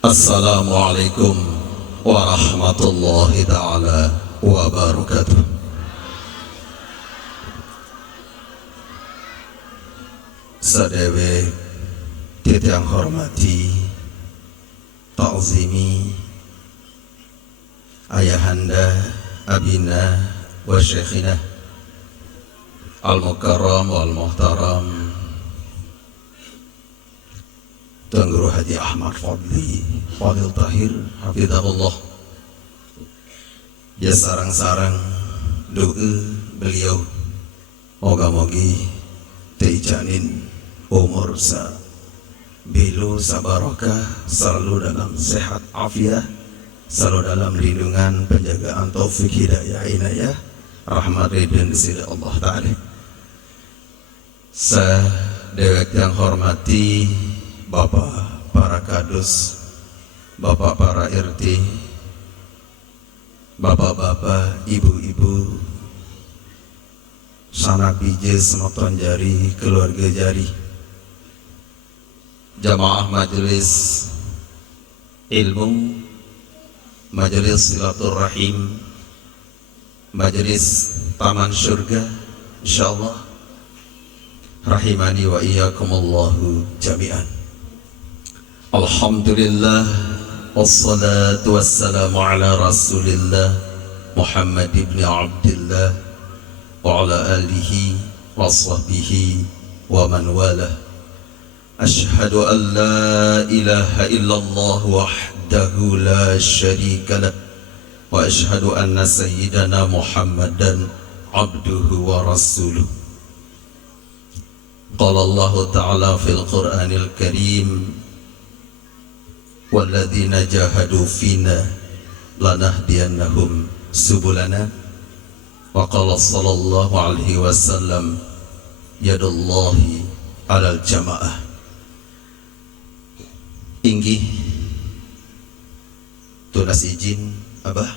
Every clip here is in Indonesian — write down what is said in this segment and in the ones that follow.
Assalamualaikum warahmatullahi ta'ala wabarakatuh. Sadewek titiang hormati ta'zimi ayahanda abina wa syekhina al-mukarram wal-muhtaram Tuan Guru Haji Ahmad Fadli Fadil Tahir hafizahullah. Ya sarang-sarang doa beliau moga-mogi teijanin umur sa belu sabarokah, selalu dalam sehat afiat, selalu dalam lindungan penjagaan taufik hidayah inayah rahmat ridwan sisi Allah Ta'ala. Sadewek yang hormati Bapak para kadus, Bapak para RT, Bapak-bapak, ibu-ibu, sanak bije semoton jari, keluarga jari, jamaah majelis ilmu, majelis silaturahim, majelis taman surga, insyaallah rahimani wa iyyakumullahu jami'an. Alhamdulillah wassalatu wassalamu ala rasulillah Muhammad ibn Abdillah wa ala alihi wa sahbihi wa man walah. Ashhadu an la ilaha illallah wahdahu la syarika lah wa ashhadu anna sayyidana Muhammadan abduhu wa rasuluh. Qala Allah ta'ala fil Qur'anil Karim walladzina jahadu fina lanahdiyannahum subulana wa qala sallallahu alaihi wasallam yadullahi alal jamaah. Inggih tunas izin Abah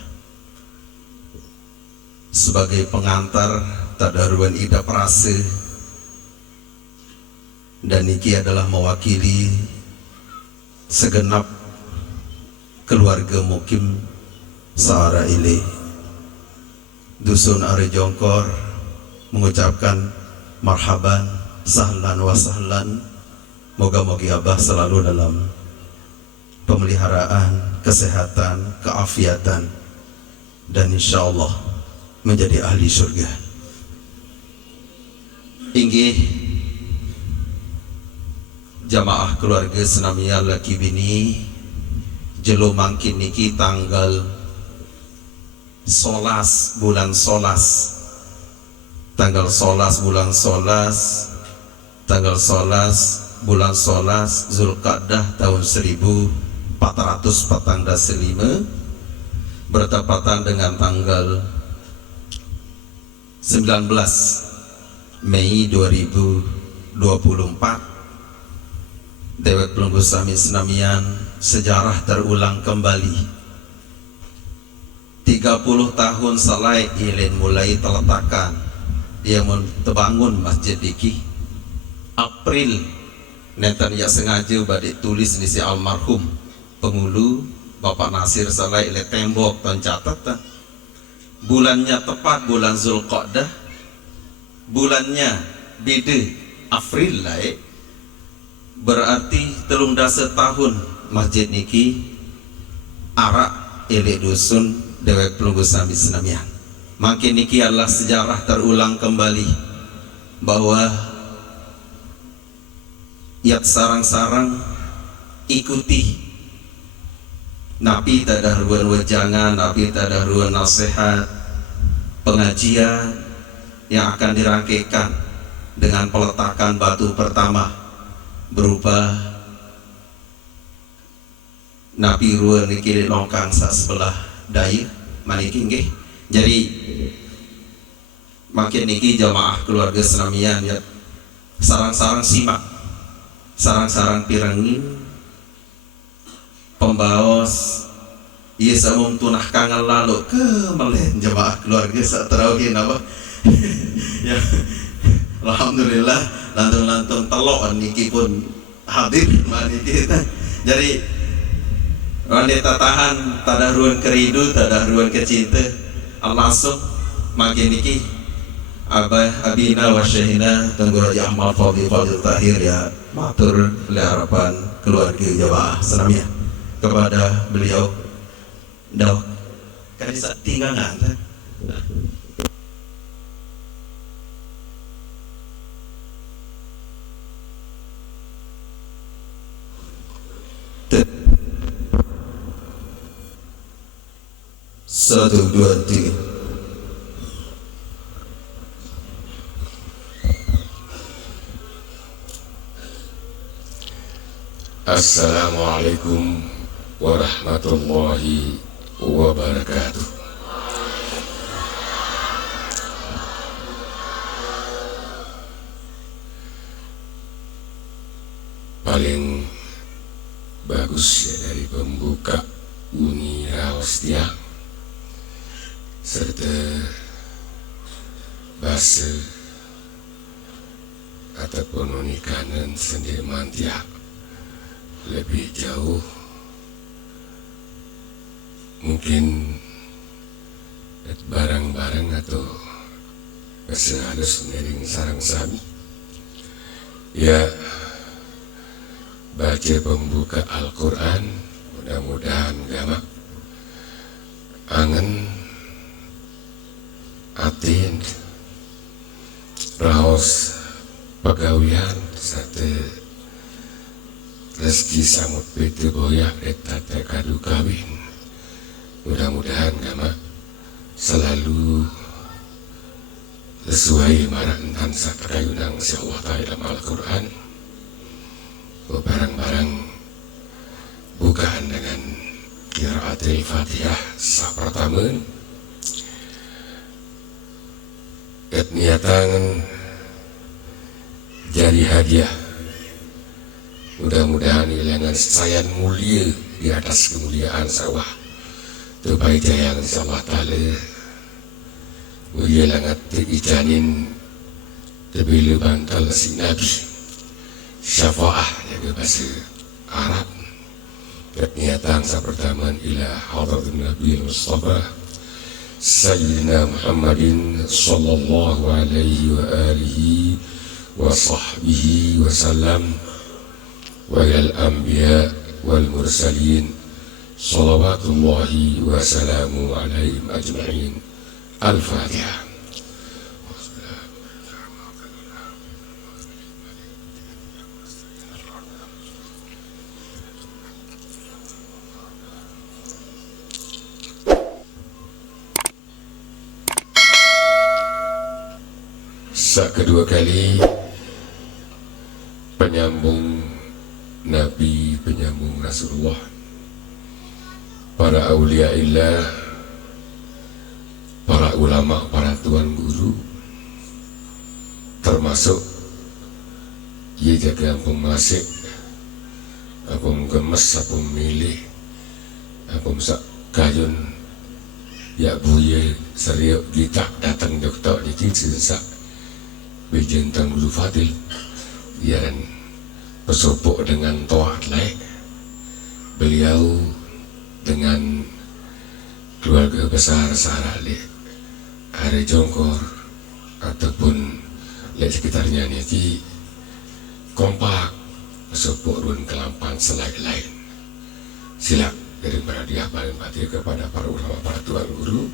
sebagai pengantar tadaruan ida prase, dan niki adalah mewakili segenap keluarga mukim Sahara Ile Dusun Are Jongkor mengucapkan marhaban, sahlan wa sahlan. Moga-moga Abah selalu dalam pemeliharaan, kesehatan, keafiatan, dan insya Allah menjadi ahli surga. Inggih jamaah keluarga senamia laki bini, jelo mangkin niki tanggal 11 bulan 11, tanggal 11 bulan 11, tanggal 11 bulan 11 Zulqa'dah tahun 1445 bertepatan dengan tanggal 19 Mei 2024. Dewek Pelunggu Sami Senamian, sejarah terulang kembali. 30 tahun salai ilin mulai teletakan dia terbangun masjid iki. April nenten ya sengaja badik tulis nisi almarhum pengulu Bapak Nasir salai ile tembok dan catat. Bulannya tepat bulan Zulqa'dah, bulannya beda April lah berarti telung dasa tahun masjid niki arak elek dusun Dewek Pelunggu Sami Senamian. Makin niki adalah sejarah terulang kembali bahwa yat sarang-sarang ikuti napi tak ada ruan wejangan, napi tak ada ruan nasihat, pengajian yang akan dirangkaikan dengan peletakan batu pertama berupa napi ruan niki longkang sa sebelah daya maniki nggih. Jadi makin niki jamaah keluarga senamian ya sarang-sarang simak, sarang-sarang pirangin pembaos iya samum tunah kangen lalu ke melen jamaah keluarga saat terawih apa ya alhamdulillah lantung-lantung telok niki pun hadir maniki. Jadi wanita tahan tada ruan keridu tada ruan kecinta langsung makin niki abina wa syahina Tengku Raja Ahmad Fadil Tahir ya matur harapan keluarga jamaah senamnya kepada beliau dah kan saat tinggalan satu dua tiga. Assalamualaikum warahmatullahi wabarakatuh. Paling bagus ya dari pembuka Uni Raos Tiang serta bahasa ataupun Uni Kanan sendiri mantiak lebih jauh mungkin barang-barang atau halus nering sarang sami ya baca pembuka Al-Quran mudah-mudahan gama angen atin raos pagawian satu rezeki samut bete boyak etata kadu kawin mudah-mudahan gama selalu sesuai marah entan saat kayunang si Allah Ta'ala dalam Al-Quran barang-barang bukaan dengan qiraatul Fatihah sa pertama niatan jadi hadiah mudah-mudahan ilangan sayan mulia di atas kemuliaan sawah terbaik jayang insyaAllah ta'ala mulia langat terijanin terbilu bantal si Nabi syafa'ah yang bahasa Arab niatan sa pertama ila hadratin Nabi Mustafa Sayyidina Muhammadin sallallahu alaihi wa alihi wa sahbihi wa salam wa ilal anbiya wal mursalin salawatullahi wa salamu alaihim ajma'in. Al-Fatihah. Kedua kali penyambung Nabi, penyambung Rasulullah, para awliya illah, para ulama, para tuan guru, termasuk ia jaga pemasik, apa gemes, apa milih, apa sak kayun, ya buye seriuk kita datang dokter di cinsa. Bejentang Bulu Fadil yang bersopok dengan toat lain beliau dengan keluarga besar Sarale ada Jongkor ataupun lain sekitarnya ini kompak bersopok ruang kelampan selain lain silap daripada dia paling pati kepada para ulama, para tuan guru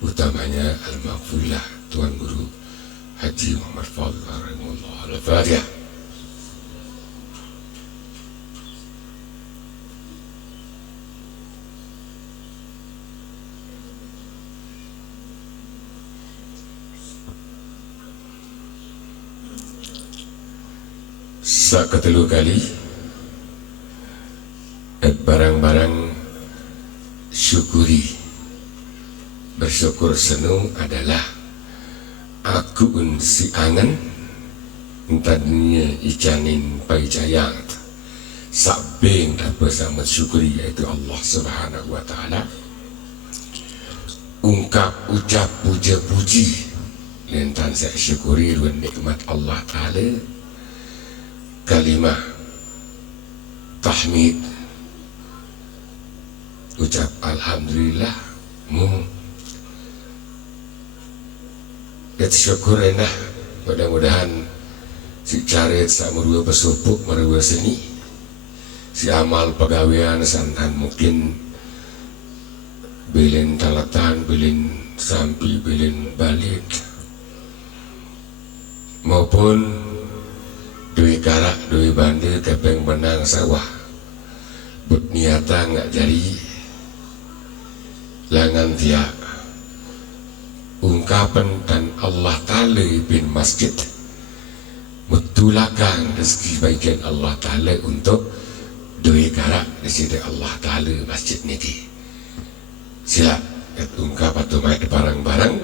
utamanya Al-Maghfurlah tuan guru Haji Muhammad Fadil rahimahullah. Al-Fatihah. Saketelu kali barang-barang syukuri bersyukur senung adalah aku si angan entahnya icanin payjayang sabing apa sama syukuri yaitu Allah Subhanahu wa ta'ala ungkap ucap puja-puji lentan saya syukuri ruan nikmat Allah ta'ala kalimah tahmid ucap alhamdulillah mu ya syukur enak. Mudah-mudahan si carit sama dua pesupuk merua seni si amal pegawaian santan mungkin bilin talatan bilin sampi bilin balik maupun duit karak duit bandel kepeng benang sawah but niata nggak jadi langan tiak ungkapan dan Allah Ta'ala bin masjid mutulakan rezeki bagian Allah Ta'ala untuk duit karak di sini Allah Ta'ala masjid niki sila ungkap atau main barang-barang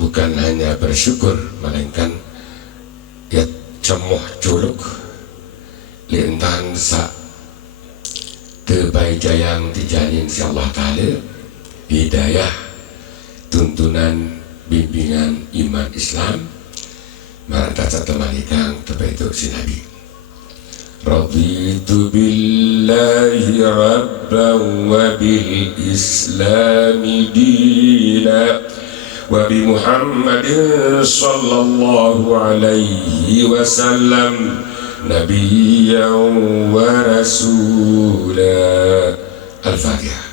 bukan hanya bersyukur melainkan ya cemoh culuk lintan sa kebahagiaan dijalin si Allah Ta'ala hidayah tuntunan bimbingan iman Islam marata satalikang terbaik si Nabi raditu billahi rabban wa bil islami dina wa bi Muhammadin sallallahu alaihi wasallam nabiyyan wa rasula. Al-Fatihah.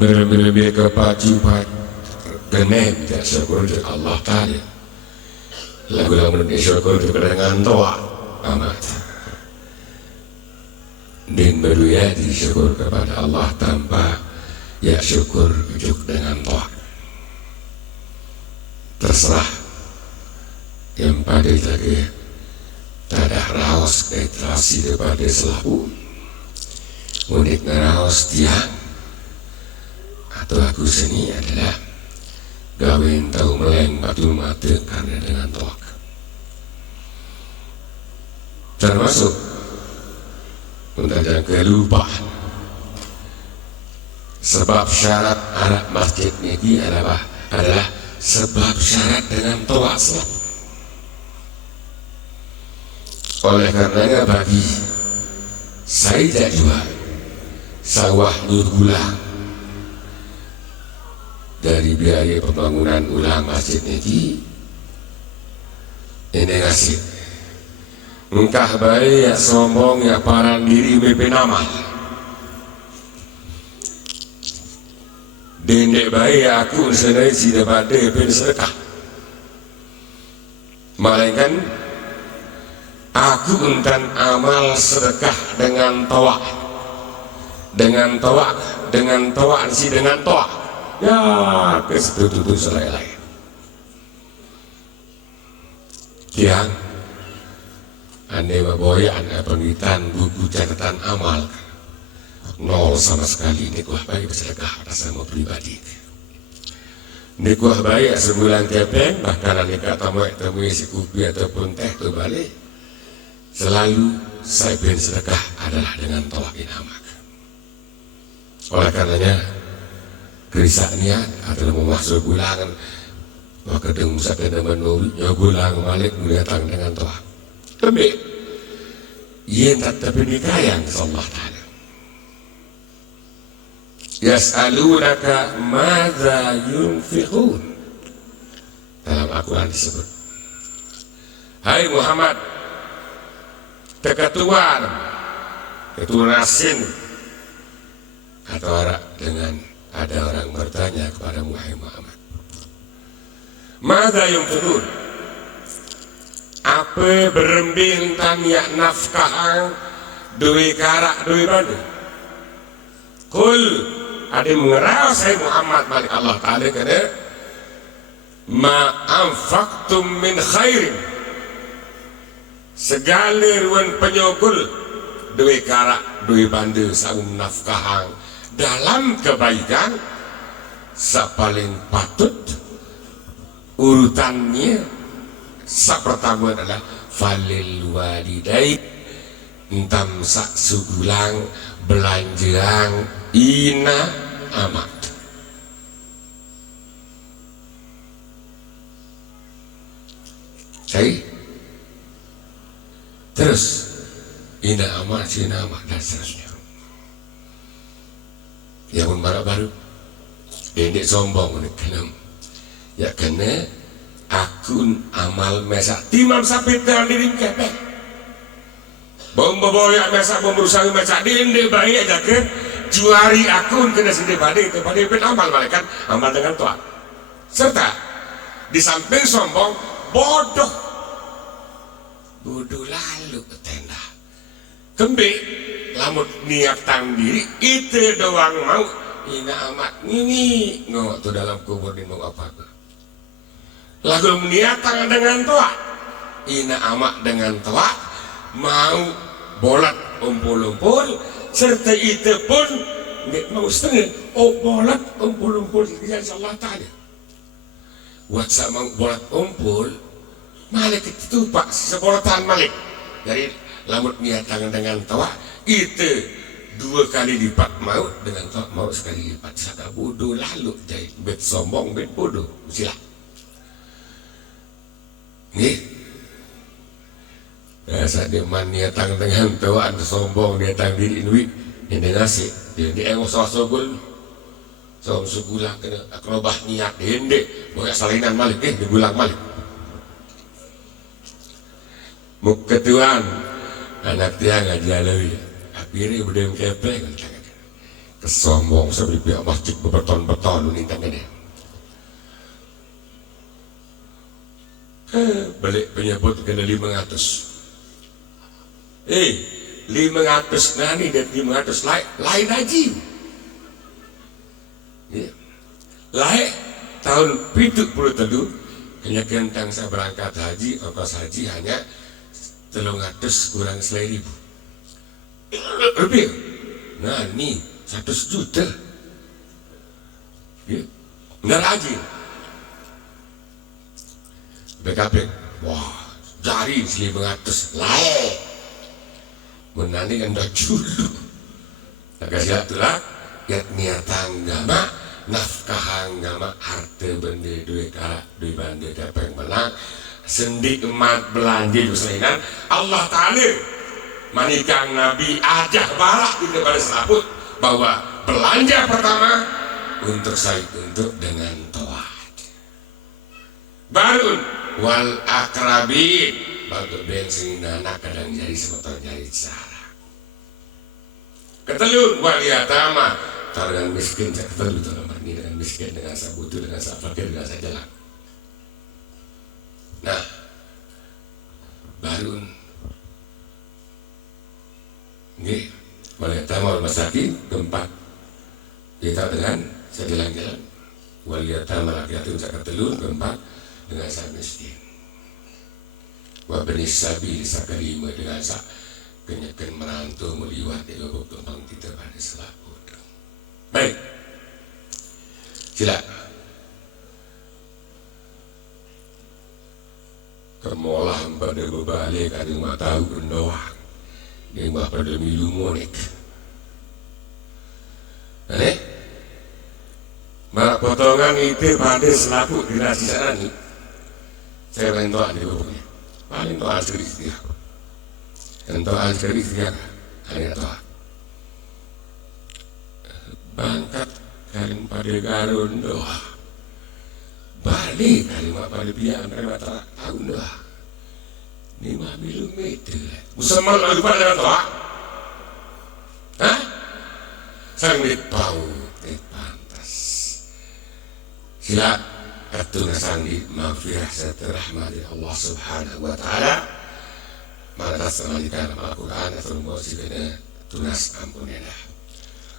Berbeda kepajuan kenem tidak syukur untuk Allah Ta'ala lagu-lagu syukur dengan toa amat dan baru ya disyukur kepada Allah tanpa ya syukur ujuk dengan toa terserah yang pada lagi tak ada raos keiterasi daripada selaku unik ngeraos tiang atau aku seni adalah gawin tahu meleng batu mata karena dengan toak termasuk untuk jangan kelupa sebab syarat anak masjid ini adalah sebab syarat dengan toak oleh karenanya bagi saya juga sawah nur gulang dari biaya pembangunan ulang masjid ini ngasih engkah baik ya sombong ya parang diri BP nama dendek baik ya aku senai si dapat DP sedekah melainkan aku entan amal sedekah dengan tawa si dengan tawa ya kesetutu selai-lai tiang ane baboyan penelitian buku catatan amal nol sama sekali ini kuah baik bersedekah atas nama pribadi ini kuah baik sebulan kepeng bahkan ane kata temui si kopi ataupun teh tu balik selalu saya ben sedekah adalah dengan tawakin amak oleh karenanya Krisak niat adalah memasuk gulangan maka dengan sakit menurutnya gulang balik datang dengan toa tapi ia tak terpendikayang Allah Ta'ala yas'alunaka madza yunfiqun dalam Al-Quran disebut hai Muhammad keketuan ketunasin atau dengan ada orang bertanya kepada Muhammad mada yang turun apa berembing tanya nafkah duit karak duit badu kul ada mengerau saya Muhammad malik Allah Ta'ala kata ma anfaqtum min khairin segala ruan penyokul duit karak duit bandu saum nafkah dalam kebaikan paling patut urutannya pertama adalah falil walidai entam sak sugulang belanjang ina amat. Cai. Terus ina amat, cina amat dan seterusnya. Yang pun baru ini sombong ini kena ya kena akun amal mesak timam sampai terliring kepek bomba boyak mesak berusaha mesak dinding bayi aja ke juari akun kena sendiri itu pada pun amal malaikat amal dengan Tuhan serta di samping sombong bodoh lalu tenda kembali lamut niat tang diri itu doang mau ina amat nini ngomong tuh dalam kubur ini mau apa lagu niat tangan dengan Tuhan ina amat dengan Tuhan mau bolat umpul-umpul serta itu pun nggak mau setengah bolat umpul-umpul yang Allah tanya buat sama bolat umpul malik itu pak sebolatan malik dari lamut niat tangan dengan Tuhan itu 2 kali lipat mau dengan mau sekali lipat saka bodoh lalu jadi bet sombong bet bodoh sila nih biasa dia mania tang dengan tuan sombong dia tang diri duit ini ngasih dia engos-engos som segulang kena akrobah niat dende boya salinan malik digulang malik muka tuan anak dia ngajalui akhirnya udah kepeng kesombong sampai pihak masjid berton-berton ini tangannya balik penyebut kena 500 500 nani dan 500 lain haji lain tahun 70 kena kentang saya berangkat haji ongkos haji hanya 300 kurang 1.000 lebih nah ini 100 juta benar haji BKP wah jari 500 lain menani kan dah julu agak itulah get niatan agama nafkah agama harta benda duit kalak duit benda kepeng menang sendi emat belanja jusainan Allah Ta'ala manikang Nabi ajak balak di kepada selaput bahwa belanja pertama untuk saya untuk dengan taat baru wal akrabin baru bensin anak kadang jadi sebetulnya jadi cara ketelur wal yatama dengan miskin ketelur dalam ini dengan miskin dengan sabutu dengan fakir dengan jalan nah baru ini wal yatama wal masakin keempat kita dengan sejalan-jalan wal yatama laki-laki ucap ketelur keempat dengan sang miskin wa benis sabi saka 5 dengan sak kenyakan merantau meliwat di lubuk tumpang kita pada selaput baik sila kermolah pada berbalik ada yang tahu berdoang dia pada milu monik aneh malah potongan itu pada selaput di nasi sana nih saya paling doa di bawahnya paling doa sekali setia dan doa sekali setia hanya doa bangkat karim pada garun doa balik kalimat pada pihak mereka tahun doa 5 mm musamman lalu pada dengan doa hah? sangat bau pantas sila Atuna sandi maghfirah serta rahmat dari Allah Subhanahu wa taala. Maka selanjutnya Al-Qur'an atau musiknya tunas ampunnya.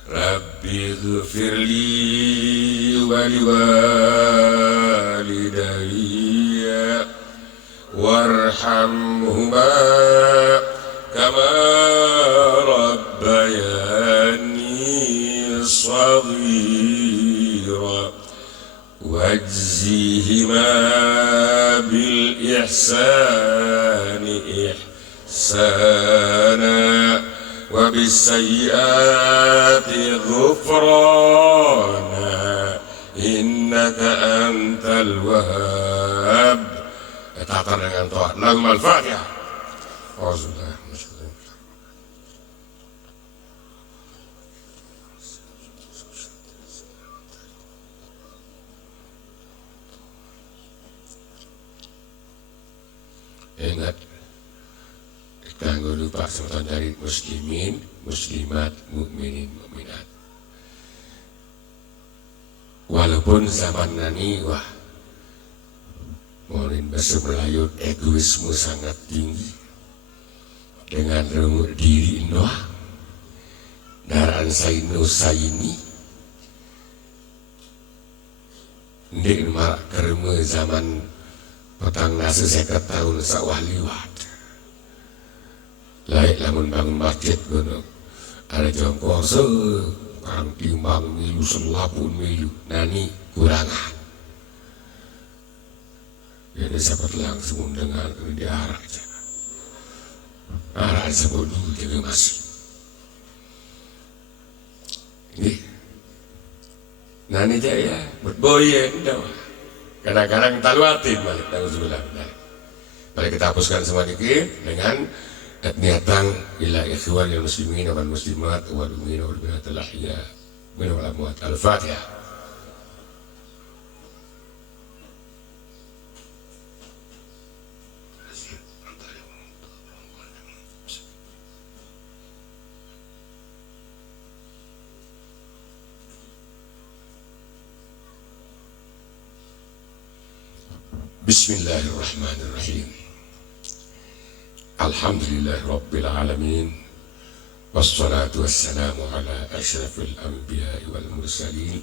Rabbi ghfirli wa liwalidayya warhamhuma kama rabbayani shaghira wajzihima bil ihsani ihsana وبالسيئات غفرانا إنك أنت الوهاب. Katakan dengan taat. Lagu Al-Fatihah. Ingat, kanggo lupa sebutan dari muslimin, muslimat, mukminin, mukminat. Walaupun zaman nani wah, mohon bahasa Melayu egoisme sangat tinggi dengan remuk diri doang. Daraan saino saini, ndek marak kereme zaman petang nasi 50 tahun sawah liwat. Laik lamun bangun masjid gunung ada jongkok sekarang timbang milu selapun milu nani kurangan. Jadi sahabat langsung dengan di arah sebut dulu jaga masih. Ini nani jaya berboyen dah. Kadang-kadang kita luatin balik sebelah. Mari kita hapuskan semua dikit dengan niatan ila ikhwan yang muslimin wal muslimat wal mu'minin wal mu'minat al-ahya minhum wal amwat. Al-Fatihah. Bismillahirrahmanirrahim. Alhamdulillah Rabbil Alamin. Wassalatu wassalamu ala ashrafil anbiya wal mursalin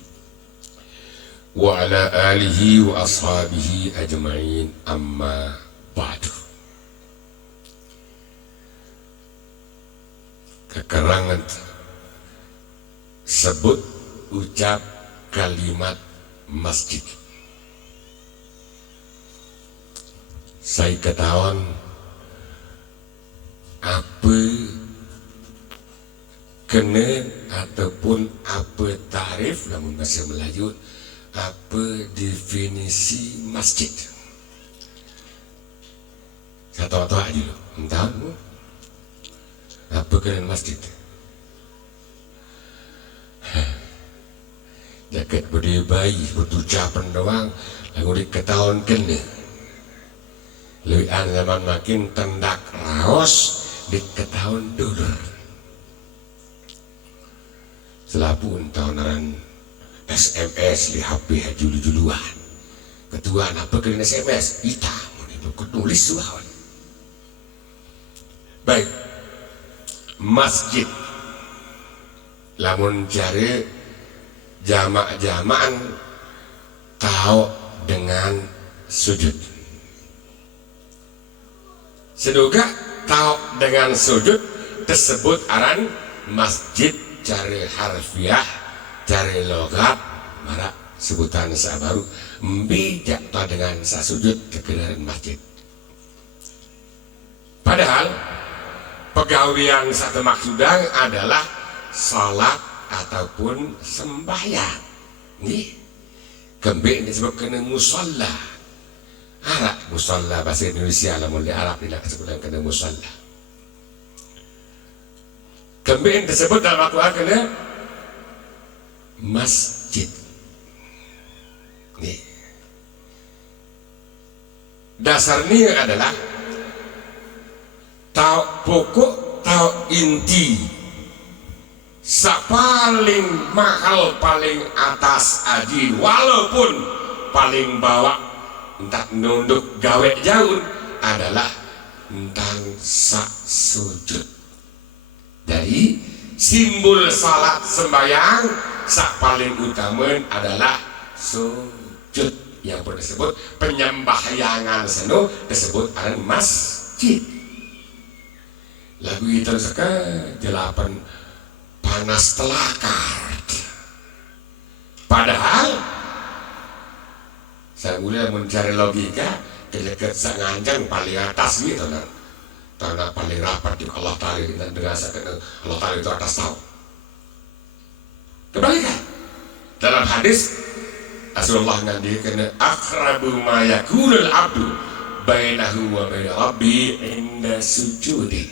wa ala alihi wa ashabihi ajma'in, amma ba'du. Kekerangan sebut ucap kalimat masjid. Saya ketahuan apa kena ataupun apa tarif namun bahasa Melayu, apa definisi masjid. Saya tahu aja dulu, entah apa kena masjid. Jaket berdiri bayi berucapan doang lalu diketahuan kena. Lewian zaman makin tendak raos diketahuan dulu. Selapun tahunan SMS di HP julu-juluan. Ketua apa kena SMS? Ita menulis suawan. Baik. Masjid. Lamun cari jamak-jamaan tahu dengan sujud. Seduga tahu dengan sujud tersebut aran masjid. Cari harfiah, cari logat, marak sebutan sabaru bijak tahu dengan sujud kekenalan masjid. Padahal pegawian satu maksudang adalah salat ataupun sembahyang. Nih, kembali disebut kena musalla. Arab musalla bahasa Indonesia namun di Arab tidak disebut kena musalla. Kembali disebut dalam Al-Quran kena masjid. Nih. Dasarnya adalah tahu pokok, tahu inti, paling mahal, paling atas aji, walaupun paling bawah entah nunduk gawe jauh adalah tentang sujud. Dari simbol salat sembahyang paling utama adalah sujud yang disebut penyembahyangan seno disebut aran masjid. Lagu itu sekarang jelapan panas telakar. Padahal saya mulai mencari logika dekat sanganjang paling atas gitu kan. tanah paling rapat di Allah Ta'ala dan dirasakan Allah Ta'ala itu atas tahu. Kebalikan dalam hadis Rasulullah nanti kena akrabu ma yakunul abdu bainahu wa baina rabbi inda sujudi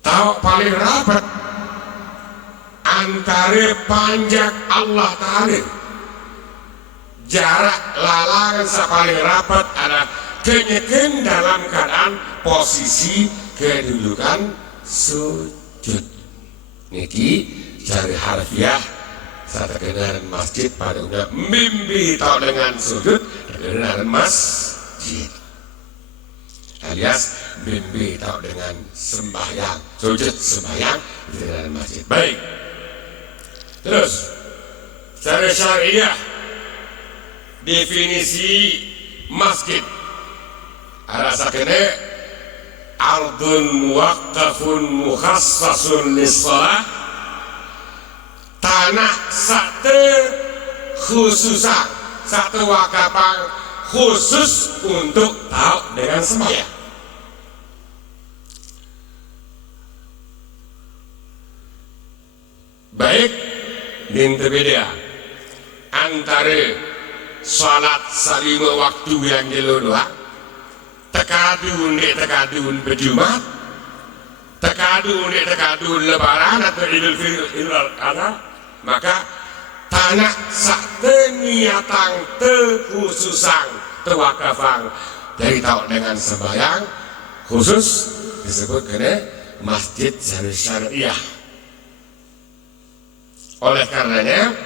tahu paling rapat antara panjang Allah Ta'ala jarak lalangan paling rapat adalah kenyakan dalam keadaan posisi kedudukan sujud. Niki cari harfiah satu kendaraan masjid pada umumnya mimpi tahu dengan sujud kendaraan masjid alias mimpi tahu dengan sembahyang sujud sembahyang kendaraan masjid. Baik, terus secara syariah definisi masjid ada sakene ardun muwaqqafun mukhassasun lis-shalah tanah satu khususan satu wakapan khusus untuk tahu dengan sembahyang. Baik din berbeda antara salat salima waktu yang jelulua tekadun berjumat tekadun lebaran atau idul adha, maka tanah sak niatang terkhususan terwakafang dari tahu dengan sembahyang khusus disebut kena masjid syariah. Oleh karenanya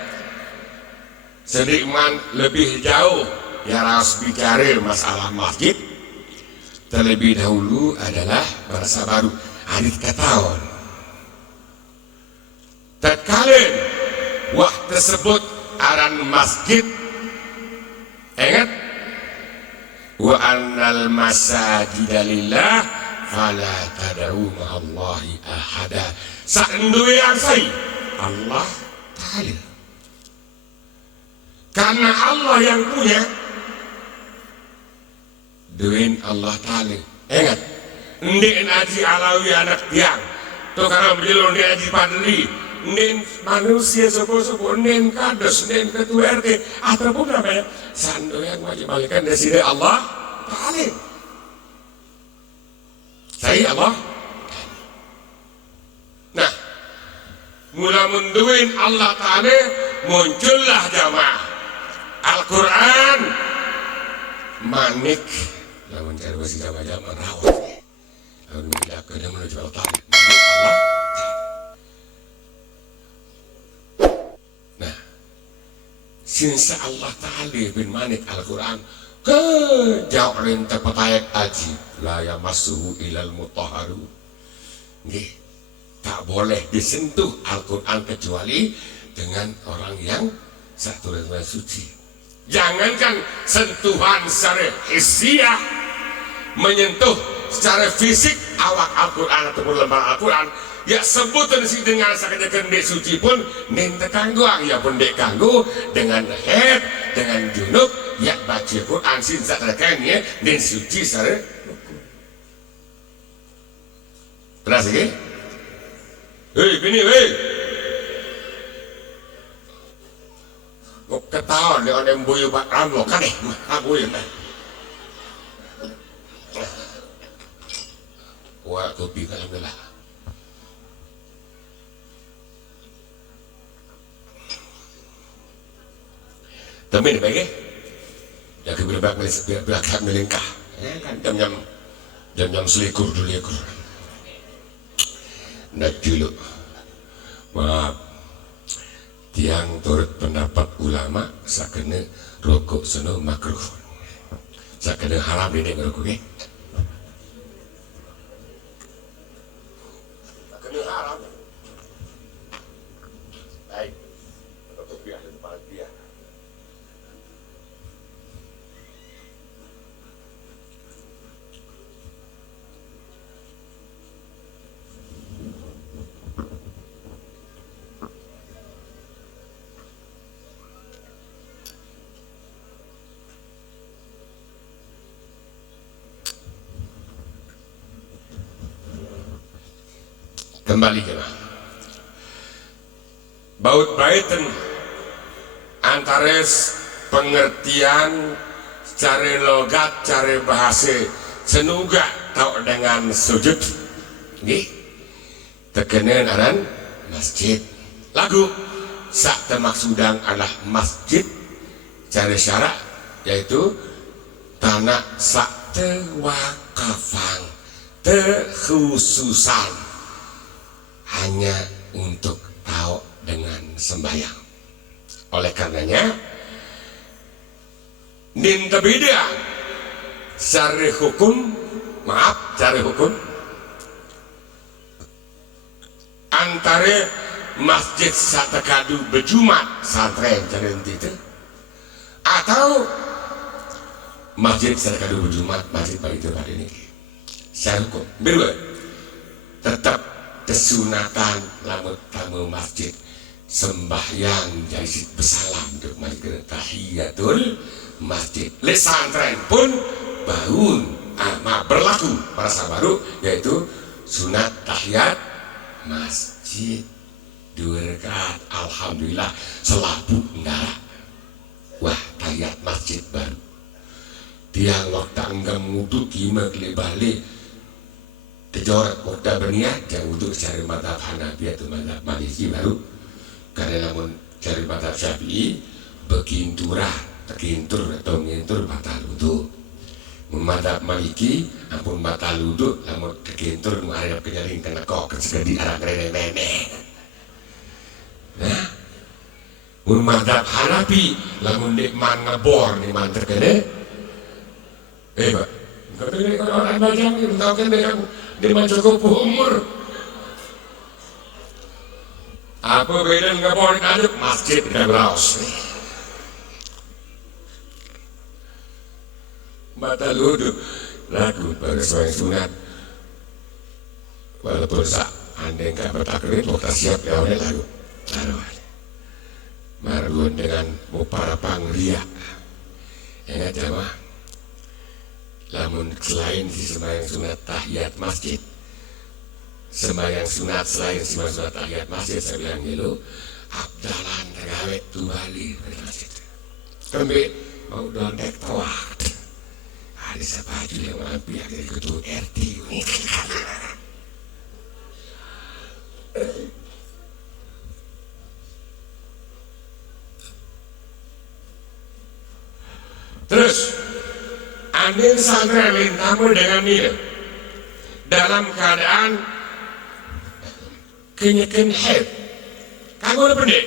sedikman lebih jauh yang harus bicara masalah masjid terlebih dahulu adalah bahasa baru hadits ketahuan terkala wah tersebut aran masjid ingat wa annal masajida lillah fala tad'u ma'allahi ahada saendu yang sai Allah Ta'ala karena Allah yang punya duin Allah Ta'ala. Ingat ndek aji alawi anak tiang tukang belon ndek aji padri ndek manusia sopo-sopo ndek kades ndek ketua RT ataupun namanya sando yang wajib balikan dari Allah Ta'ala saya Allah. Nah mula menduin Allah Ta'ala muncullah jamaah Al-Quran manik lawan cari basi jamaah merawat lawan mengilakannya menuju Allah Ta'ala manik Allah. Nah sinsa Allah Ta'ala bin manik Al-Quran ke jauh rentah petayat aji la yamassuhu ilal mutahharu nggih tak boleh disentuh Al-Quran kecuali dengan orang yang satu dan suci. Jangankan sentuhan secara hisiah menyentuh secara fisik awak Al-Quran ataupun lembar Al-Quran ya sebutan si dengan sakitnya kendek suci pun ninta kanggu ya pun dek kanggu dengan head dengan junub ya baca Quran sin satrakan ya dan suci secara terus lagi. Hei bini hei kok ketahuan dia orang buyu pak ramlo kan aku ya wah kopi kan alhamdulillah temen baik ya yang keberbak belakang melingkah kan jam selikur dulu ya kur nak dulu maaf tiang turut pendapat ulama sakena rokok sono makruh sakena haram ini rokok ni sakena haram baik rokok biar di depan dia Kembali ke mana? Baut baiten antares pengertian cara logat, cara bahasa senuga tau dengan sujud nggih tekenan aran masjid. Lagu sak termaksudang adalah masjid cara syarak yaitu tanah sak tewakafan terkhususan hanya untuk tahu dengan sembahyang. Oleh karenanya nin terbeda secara hukum, secara hukum antara masjid satekadu berjumat santren jalan itu atau masjid satekadu berjumat masjid itu pada ini secara hukum berdua tetap kesunatan lamun tamu masjid sembahyang jadi bersalam untuk masjid tahiyatul masjid. Le santren pun bangun berlaku pada baru yaitu sunat tahiyat masjid 2 rakaat. Alhamdulillah selapu enggak. Wah tahiyat masjid baru. Tiang waktu enggak wudhu gimana balik terjorok waktu berniat jangan wudhu cari madhab Hanafi atau madhab Maliki baru. Karena namun cari madhab Syafi'i beginturah tergintur atau ngintur batal wudhu. Madhab Maliki ampun batal wudhu namun tergintur mengarep kenyaring kena kok kesegedi arah nenek. Nah, madhab Hanafi lamun nikman ngebor nikman terkene. Pak, kau tadi kalau orang bajang itu tahu kan nikman cukup umur. Apa beda ngebor aduk masjid tidak beraus. Batal wudhu lagu pada seorang sunat walaupun sak andai nggak bertakrir waktu siap ya oleh lagu marun dengan para pangria ingat jamaah lamun selain si sembahyang sunat tahiyat masjid sembahyang sunat selain sembahyang sunat tahiyat masjid saya bilang dulu abdalan tegawe tubali pada masjid kembe mau dondek tawak ada sepaju yang mampir dari ketua RT ini. Terus andin santren tamu dengan dia dalam keadaan kenyakan head kamu apa nih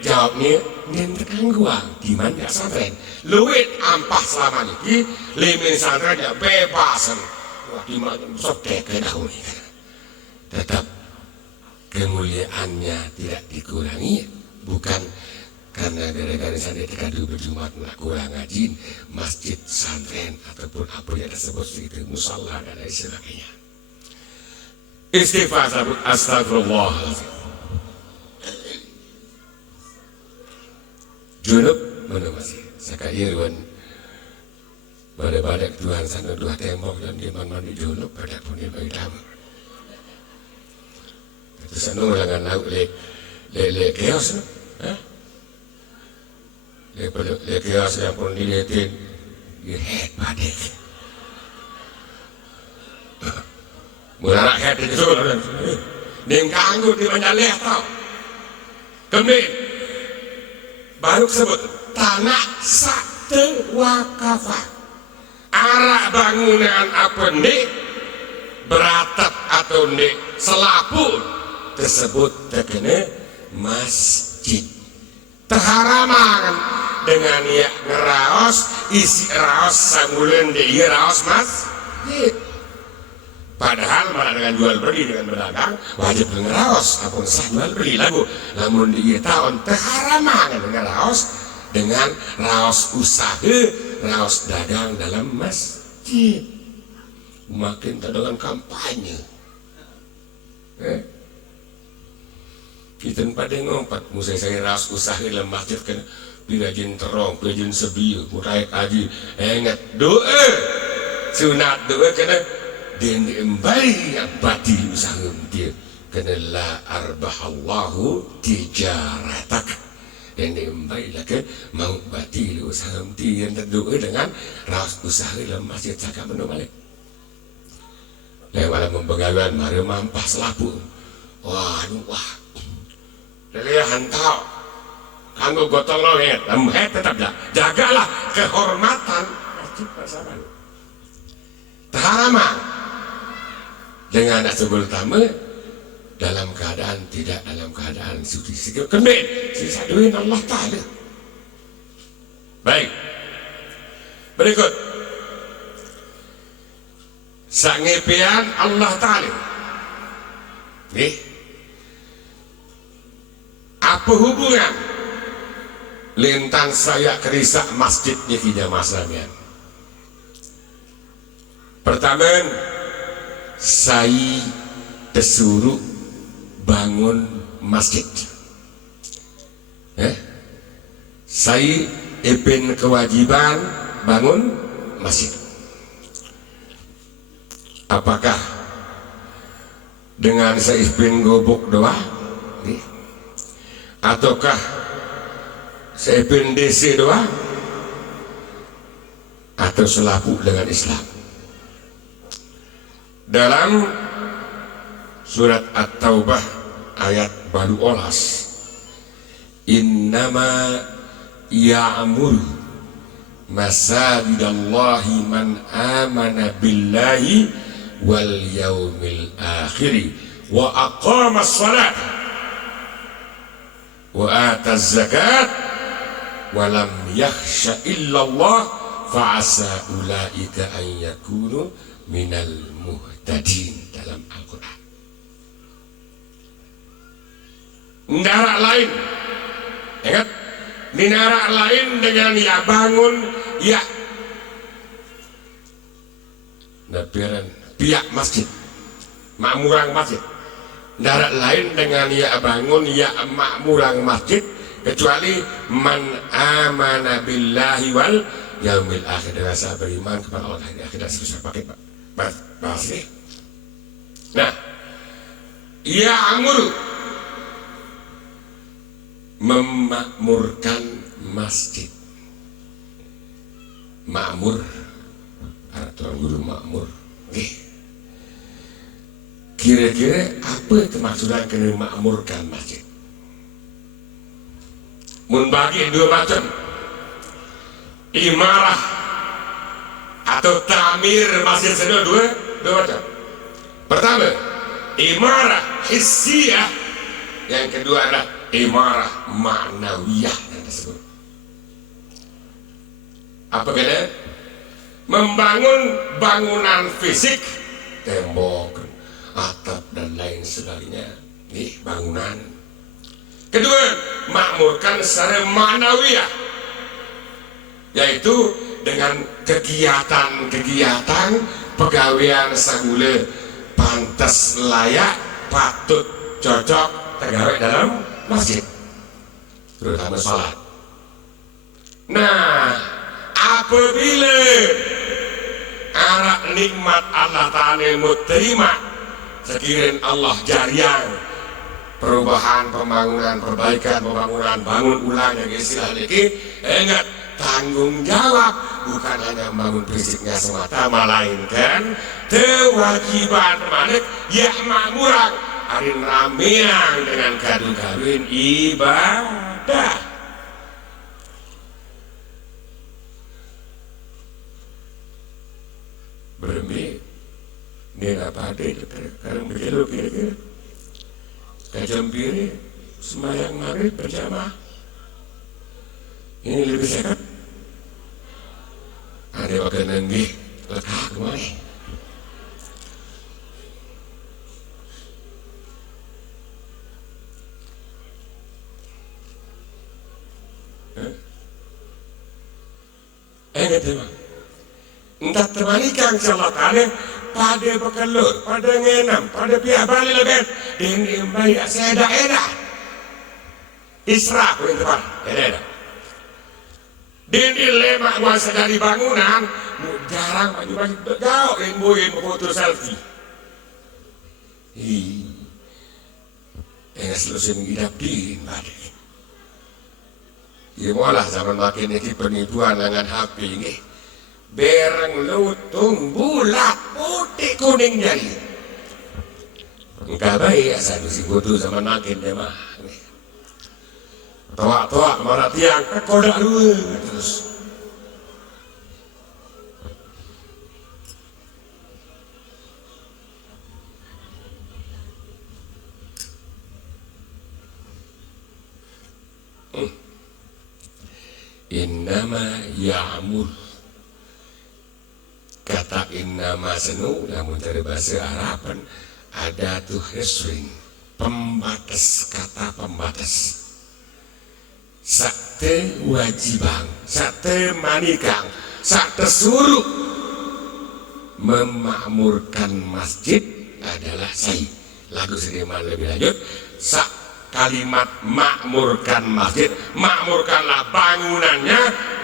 jawabnya dan tergangguan di mana santren luwit ampah selama ini limin santren ya bebasan wah di mana sotek ke dahulu tetap kemuliaannya tidak dikurangi bukan karena gara-gara santren dikadu berjumat kurang ngajin masjid santren ataupun apa yang tersebut itu musalla dan lain sebagainya. Istighfar astagfirullah junub mana masih sekalian pada Tuhan sana dua tembok dan di mana junub pada pun di bagi tamu itu sana orang lauk le keos le keos yang pun dilihatin head pada mulai head itu ning kanggut di mana leh tau kemudian baru sebut tanah sakte wakafah arah bangunan apa nih beratap atau nih selaput tersebut terkena masjid terharaman dengan ya ngeraos isi raos sambulan di raos masjid padahal malah dengan jual beli dengan berdagang wajib ngeraos apun sah jual beli lagu namun di tahun terharaman dengan raos dengan raos usaha raos dagang dalam masjid makin dengan kampanye kita pada ngompat musai saya raos usaha dalam masjid kan pirajin terong pirajin sebiu murai kaji ingat doa sunat doa kena dan kembali yang batin usaha dia kena la arbahallahu tijaratak, dan diembai lagi mau batil usaha mti yang terdoa dengan ras usaha dalam masjid cakap benda balik lewat membegawai mari mampah selapu wah leleh hantau kanggo gotong lohet tetap jagalah kehormatan masjid bersama terhama dengan asbul tamu dalam keadaan tidak dalam keadaan suci sikap kembali sisa duit Allah Ta'ala. Baik, berikut sangepian Allah Ta'ala nih apa hubungan lintang saya kerisak masjidnya tidak masalahnya. Pertama, saya disuruh bangun masjid. Saya ipin kewajiban bangun masjid. Apakah dengan saya ipin gobok doa? Ataukah saya ipin DC doa? Atau selapu dengan Islam? Dalam surat At-Taubah ayat baru olas, innama ya'mur masajidallahi man amana billahi wal yaumil akhiri wa aqamas salat wa ataz zakat wa lam yakhsha illallah fa'asa ulaika an yakunu minal muhtadin dalam Al-Quran. Nara lain, ingat, nara lain dengan ya bangun, ya napiran pihak masjid, makmurang masjid. Nara lain dengan ya bangun, ya makmurang masjid, kecuali man amana billahi wal yaumil akhir, dengan saya beriman kepada Allah di akhirat. Susah pakai bahas ini. Nah, ya amuru memakmurkan masjid. Makmur atau guru makmur. Kira-kira apa itu maksudnya kena makmurkan masjid? Membagi dua macam. Imarah atau tamir masjid sedang dua macam. Pertama, imarah hissiyah. Yang kedua adalah imarah ma'nawiyah yang disebut. Apa kata? Membangun bangunan fisik, tembok, atap dan lain sebagainya. Ini bangunan. Kedua, makmurkan secara ma'nawiyah, yaitu dengan kegiatan-kegiatan pegawaian sagule pantas layak, patut, cocok tergawe dalam masjid, terutama salat. Nah, apabila arak nikmat Allah Ta'ala terima, sekiranya Allah jariang perubahan, pembangunan, perbaikan, pembangunan, bangun ulang yang istilah ini, ingat tanggung jawab bukan hanya membangun fisiknya semata, melainkan kewajiban malik ya makmurang arin rameang dengan kadu kawin ibadah. Berembi ini apa ada sekarang begitu kira-kira kajambiri semayang maghrib berjamaah ini lebih sehat. Ada bagian nanti lekah kemana? Kata entah terbalikan Allah Ta'ala pada bekelur, pada ngenam, pada pihak balik lebih ini baik saya daerah Isra pun depan daerah ini lemak masa dari bangunan jarang baju-baju jauh yang foto selfie selesai mengidap din balik. Ya malah zaman makin ini penipuan dengan HP ini. Bereng lutung bulat putih kuning jadi. Enggak baik asal si bodoh zaman makin dia mah. Toak-toak marah tiang kodak dulu terus. Innama ya'mur, kata innama senu namun dari bahasa Araban ada tuh hasring, pembatas, kata pembatas. Sakte wajibang, sakte manikang, sakte suruh memakmurkan masjid adalah saya. Lagu Seniman lebih lanjut, kalimat makmurkan masjid, makmurkanlah bangunannya,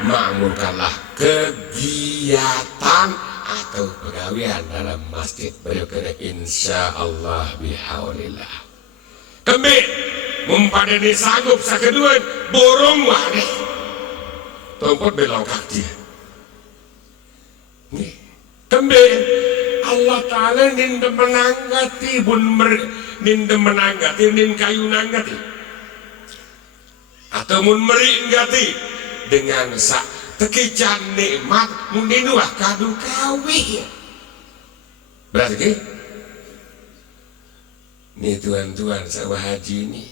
makmurkanlah kegiatan atau pegawaian dalam masjid. Beliau kena insya Allah bihaulillah. Kembali mempadani sanggup sakeduan borong wani tompot belong kaki. Nih kembali Allah Ta'ala ninda menanggati ninda menanggati nin kayu nanggati atau mun meringgati dengan sak tekican nikmat muninuah kadu kawi. Berarti nih tuan-tuan sawah haji ini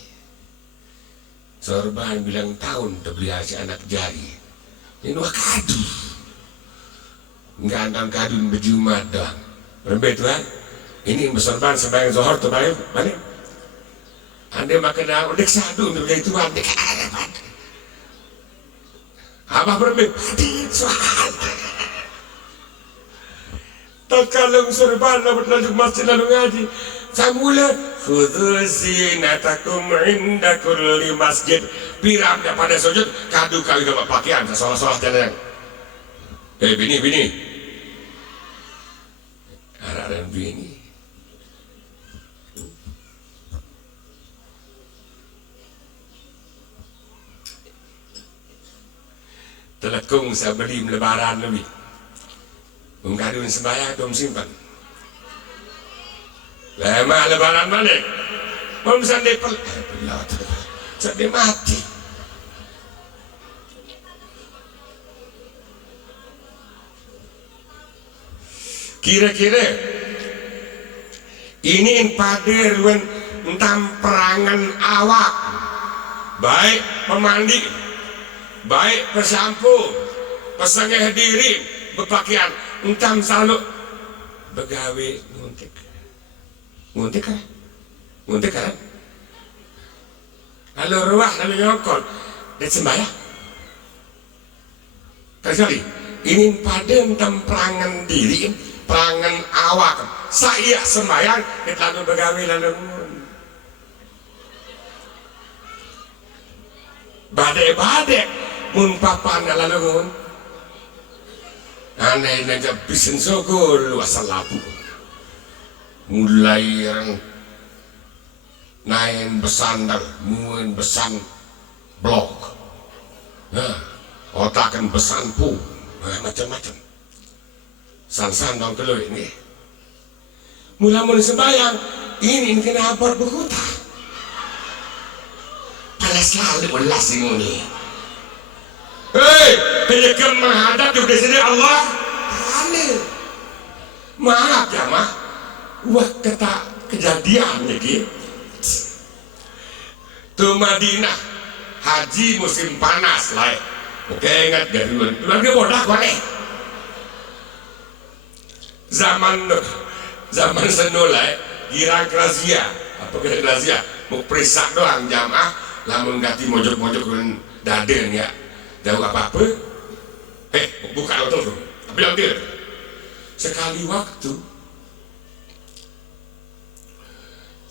sorban bilang tahun terbeli hasil anak jari ini nuah kadu nggak antang kadu berjumat doang. Berbeda tuan, ini bersorban sembahyang zuhur tu balik. Anda makan udek sadu ni begitu tuan dek. Apa berbeda? Soal. Tak kalau sorban lalu masjid lalu ngaji. Samula khudhu zinatakum inda kulli masjid. Piram pada sujud kadu kali dapat pakaian seolah-olah jalan. Bini. Arah bini. Telekung saya beli lebaran lebih. Menggadun sembahyang atau simpan. Lama lebaran balik. Mau sandi pelot. Sandi mati. Kira-kira ini pader entam perangan awak, baik pemandi, baik pesampu, pesengeh diri, berpakaian, entam selalu begawe nguntik kan? Lalu ruah lalu nyongkol, dan sembahyang. Kecuali ini pader entam perangan diri. Perangan awak saya sembahyang kita lalu begawe lalu badai mun papan lalu ngun aneh naga bisen sokol wasalapu mulai yang naik besandar muen besan blok otakan besan pu macam-macam san-san dong keluar ini mula-mula sembahyang ini kena apa berhuta pada selalu ulas ini penyekir menghadap di sini Allah maaf ya mah wah kata kejadian lagi tuh Madinah haji musim panas lah oke ingat dari keluarga bodak boleh zaman senulai girang razia apa kira razia mau periksa doang jamaah lamun ganti mojok-mojok daden ya jauh apa-apa buka betul bilang dia sekali waktu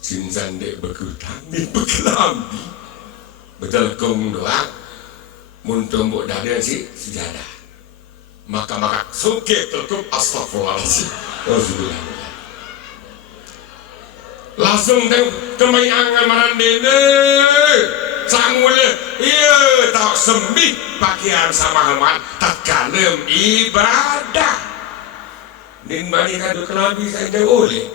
cinsan dek berkutang di berkelambi betul kong doang muntung buk daden si sejadah maka suke telkup astagfirullahaladzim. langsung kemai angan marandene sangule iya tak sembih pakaian sama hemat tak kalem ibadah nin bani kadu kelabi saja oleh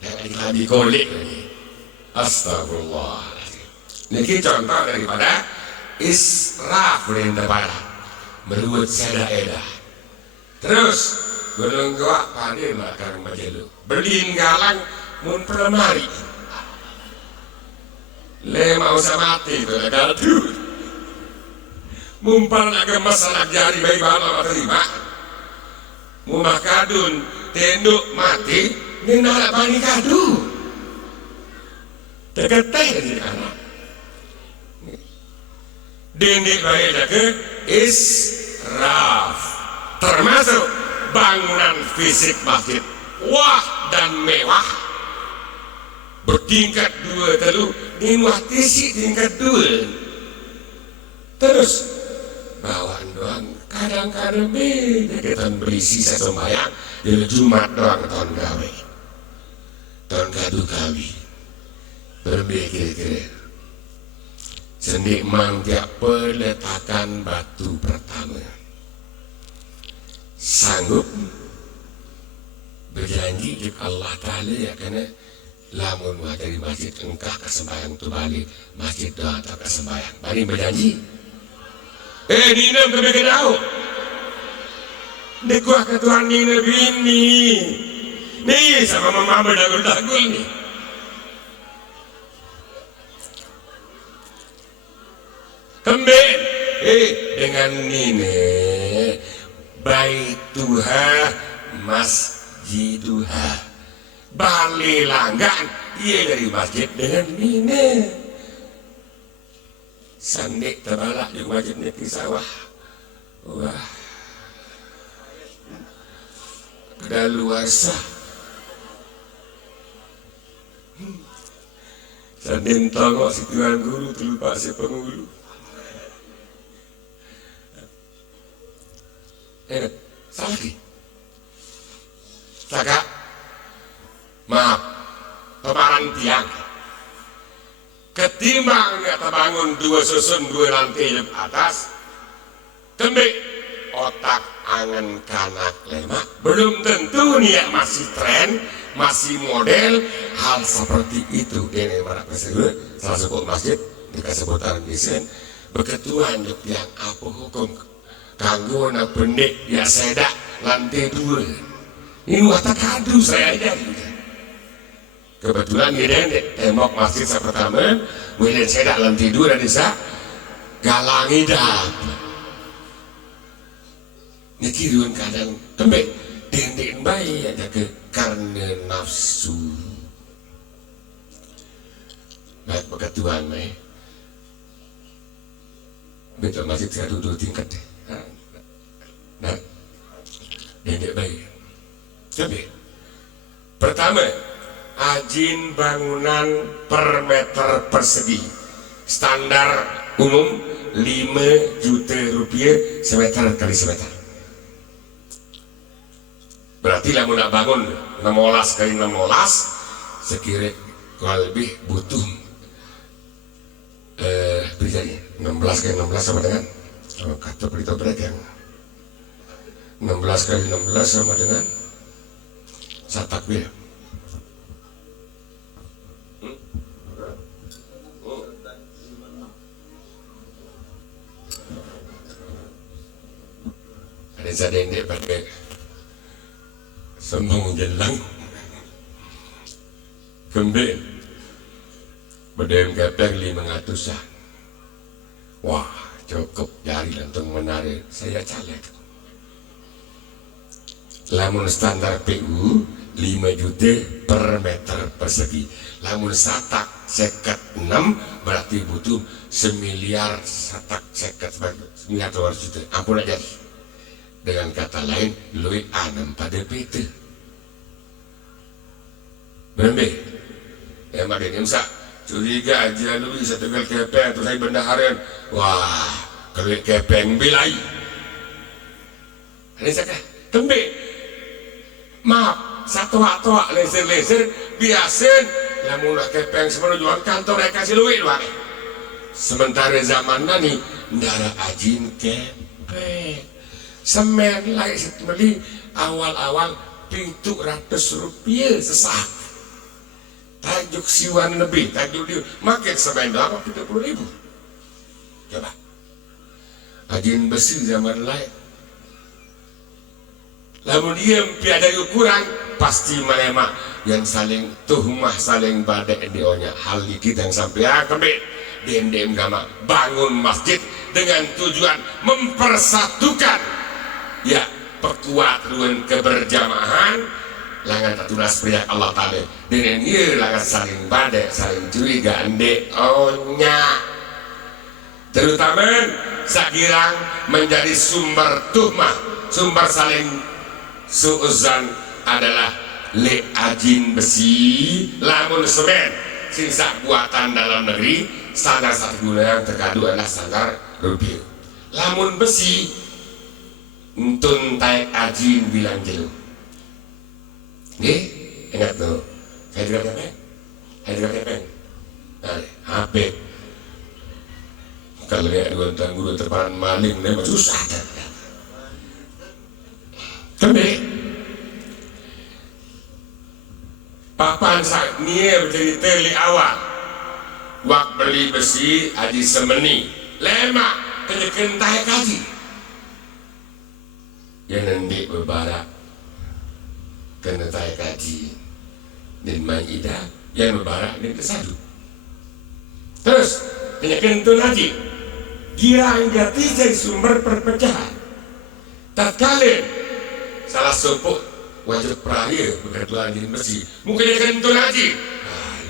yang kelabi kolek lagi astagfirullah. Ini contoh daripada israf daripada meruat seda edah. Terus gunung gua panen makan majalu berlin galang mun pelemari lema usah mati itu dah tuh mumpal agak masalah jari bayi bala terima mumah kadun tenduk mati ni nak bani kadun terketai dari anak dendek bayi jaga israf termasuk bangunan fisik masjid wah dan mewah bertingkat 2 telu nimah tisi tingkat 2 terus bawaan doang kadang-kadang beda kita berisi sesembayang dari Jumat doang tahun gawe tahun kadu kawi berbeda senik mang tiap peletakan batu pertama sanggup berjanji di Allah Ta'ala ya karena lamun wah dari masjid engkah kesembayang tu balik masjid doa tak kesembayang bani berjanji Nina kebeke tahu dekuah ketuhan Nina bini nih sama mama berdagul-dagul nih kembe dengan Nina baituha masjiduha balik langgan dia dari masjid dengan Nina sandik terbalak di masjid di sawah wah kedaluarsa sandik tongok si Tuhan Guru terlupa si penghulu salah lagi Saka maaf pemaran tiang ketimbang nggak terbangun 2 susun 2 lantai di atas tembe otak angan kanak lemak belum tentu nih masih tren masih model hal seperti itu ini para pesawat salah satu masjid di kesebutkan desain beketuan yang apa hukum kanggo na pendek ya sedak lantai 2 ini watak kadu saya aja gitu. Kebetulan gini tembok masjid saya pertama mulai sedak lantai 2 dan bisa galangi dap nyekirun kadang tembek dendek bayi aja ke karena nafsu baik beketuan betul masjid saya duduk tingkat nah dendek bayi tapi pertama ajin bangunan per meter persegi standar umum 5 juta rupiah semeter kali semeter berarti lah nak bangun 16 kali 16 sekira kurang lebih butuh berjadi 16 kali 16 sama dengan kata berita beragam 16 kali 16 sama dengan satu takbir ada sadendek pakai sembung jelang kembali berdem kepeng 500-an wah cukup jari lantung menarik saya caleg lamun standar PU 5 juta per meter persegi lamun satak 56 berarti butuh 1 miliar satak 1 miliar 200 juta ampun aja dengan kata lain luit anem pada PT bener emang dia imsak curiga aja lu bisa tinggal kepeng terus saya bendaharian wah kalau kepeng bilai ini saya tembe maaf satu-satu leser-leser biasin lamun nak kepeng semenuju kantor rek kasih luwih wae. Sementara zaman nani ndara ajin kepeng. Semen lagi beli awal-awal Rp700 sesak. Tajuk siwan lebih, tajuk dia makin semen berapa 30.000. Coba. Ajin besi zaman lain. Lamun dia piada ukuran pasti mereka yang saling tuhmah saling badai dionya hal kita yang sampai akabit dem gama bangun masjid dengan tujuan mempersatukan ya perkuat ruang keberjamahan langan tatulas pria Allah Ta'ala dengan ia langan saling badai saling curiga onya terutama sakirang menjadi sumber tuhmah sumber saling suuzan adalah le ajin besi lamun semen sisa buatan dalam negeri standar satu guna yang terkadu adalah standar rupiah lamun besi untun taik ajin bilang jelu ingat tuh saya juga kepeng HP kalau lihat guru terparan maling memang susah kembali papan saat niat bercerita li awal wak beli besi aji semeni lemak penyekan tahe kaji yang nanti berbarak kena tahe kaji dan ma'idah yang berbarak dan kesadu terus penyekan itu lagi dia jati jadi sumber perpecahan tatkala salah sepuh wajib peraya berketuaan jin besi mungkin dia kentun haji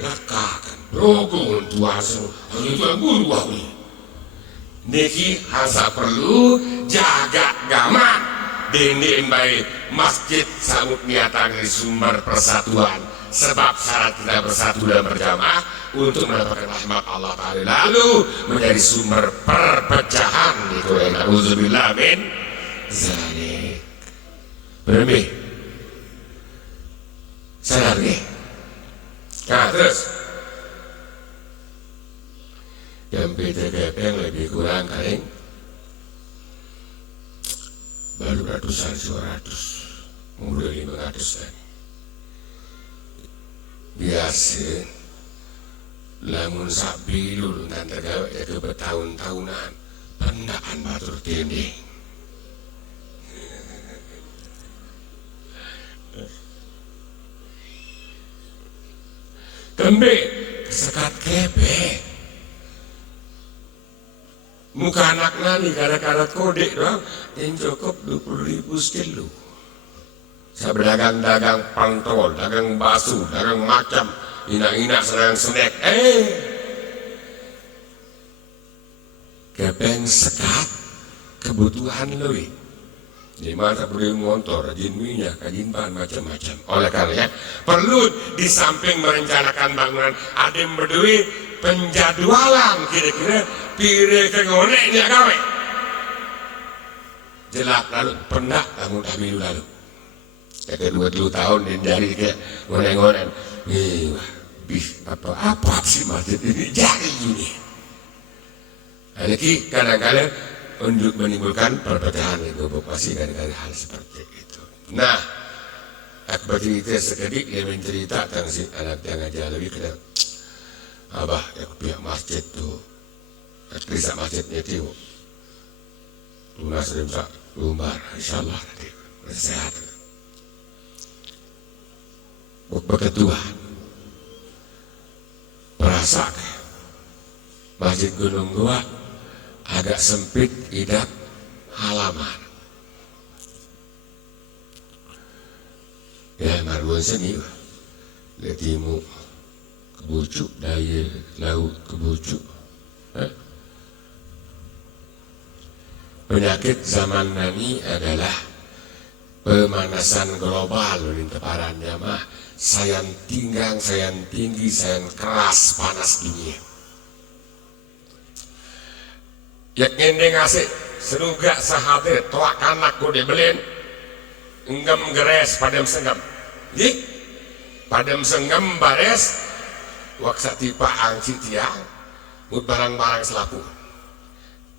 lakakan rogo tuan semua hanya tuan guru wahuli niki hasa perlu jaga gaman dendek baik masjid sambut niatan dari sumber persatuan sebab syarat kita bersatu dan berjamaah untuk mendapatkan rahmat Allah Ta'ala lalu menjadi sumber perpecahan itu na'udzubillah min zalik berlebih sadar nih nah terus yang PTKP yang lebih kurang kaling baru ratusan 200 umur 500 kan biasa lamun sabilul dan tergawe ke bertahun-tahunan pendaan batur tinding kembe sekat kepe muka anak nani gara-gara kode doang yang cukup 20.000 sekilo saya berdagang-dagang pantol dagang basu dagang macam ina-ina serang snack kepeng sekat kebutuhan lebih di mana perlu motor, rajin minyak, rajin bahan macam-macam. Oleh karena perlu di samping merencanakan bangunan, ada yang berdua penjadwalan kira-kira pire kengoneknya gawe. Jelak lalu pernah kamu tak minggu lalu. Kata 20 tahun dan jari ke ngonek-ngonek. Bis apa sih masjid ini jadi gini. Ada ki kadang-kadang untuk menimbulkan perpecahan itu pasti gara-gara hal seperti itu. Nah, aku bercerita sekedik dia mencerita tentang si anak yang aja lebih kena abah yang pihak masjid tuh, kisah masjidnya itu, lunas remsak lumbar, insyaallah nanti sehat. Berketua, perasak masjid Gunung Gua agak sempit idak halaman ya marwun seni letimu kebucuk daya laut kebucuk penyakit zaman nani adalah pemanasan global di teparan jamaah sayan tinggi sayan keras panas dingin yang ngendeng asik senugak sahabat toak anak gue dibelin enggam geres padam senggam Jadi padam senggam bares waksati paang si tiang mut barang-barang selapu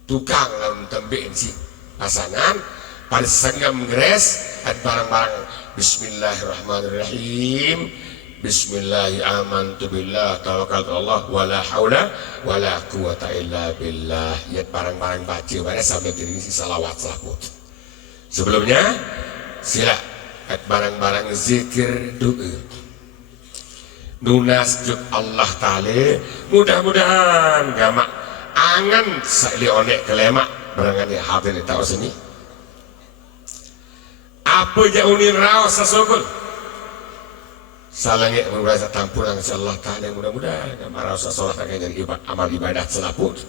tukang laun tembik si pasangan pada senggam gres at barang-barang bismillahirrahmanirrahim bismillahi amantu billah tawakkaltu Allah wala haula wala quwata illa billah ya barang-barang baca bares sampai diri si salawat selapu sebelumnya sila at barang-barang zikir doa nunas juk Allah Ta'ala mudah-mudahan gamak angan saili onek kelemak berangan ya hadir di tahu sini apa jauhin rawas sasogol salangnya merasa tampuran Allah Ta'ala mudah-mudahan gamak rawas sasolah tak jadi amal ibadah selaput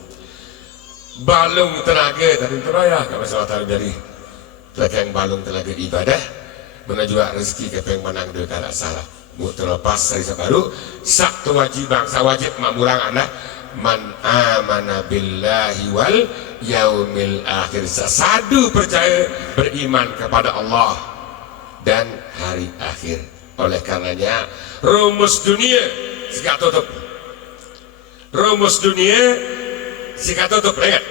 balung tenaga tadi teraya gamak Allah Ta'ala dari belakang balung tenaga ibadah menajua rezeki kepeng menang dia tak salah terlepas dari sebaru sak kewajiban sawajib makmurang anda man amana billahi wal yaumil akhir sesadu percaya beriman kepada Allah dan hari akhir oleh karenanya rumus dunia sikat tutup rumus dunia sikat tutup ingat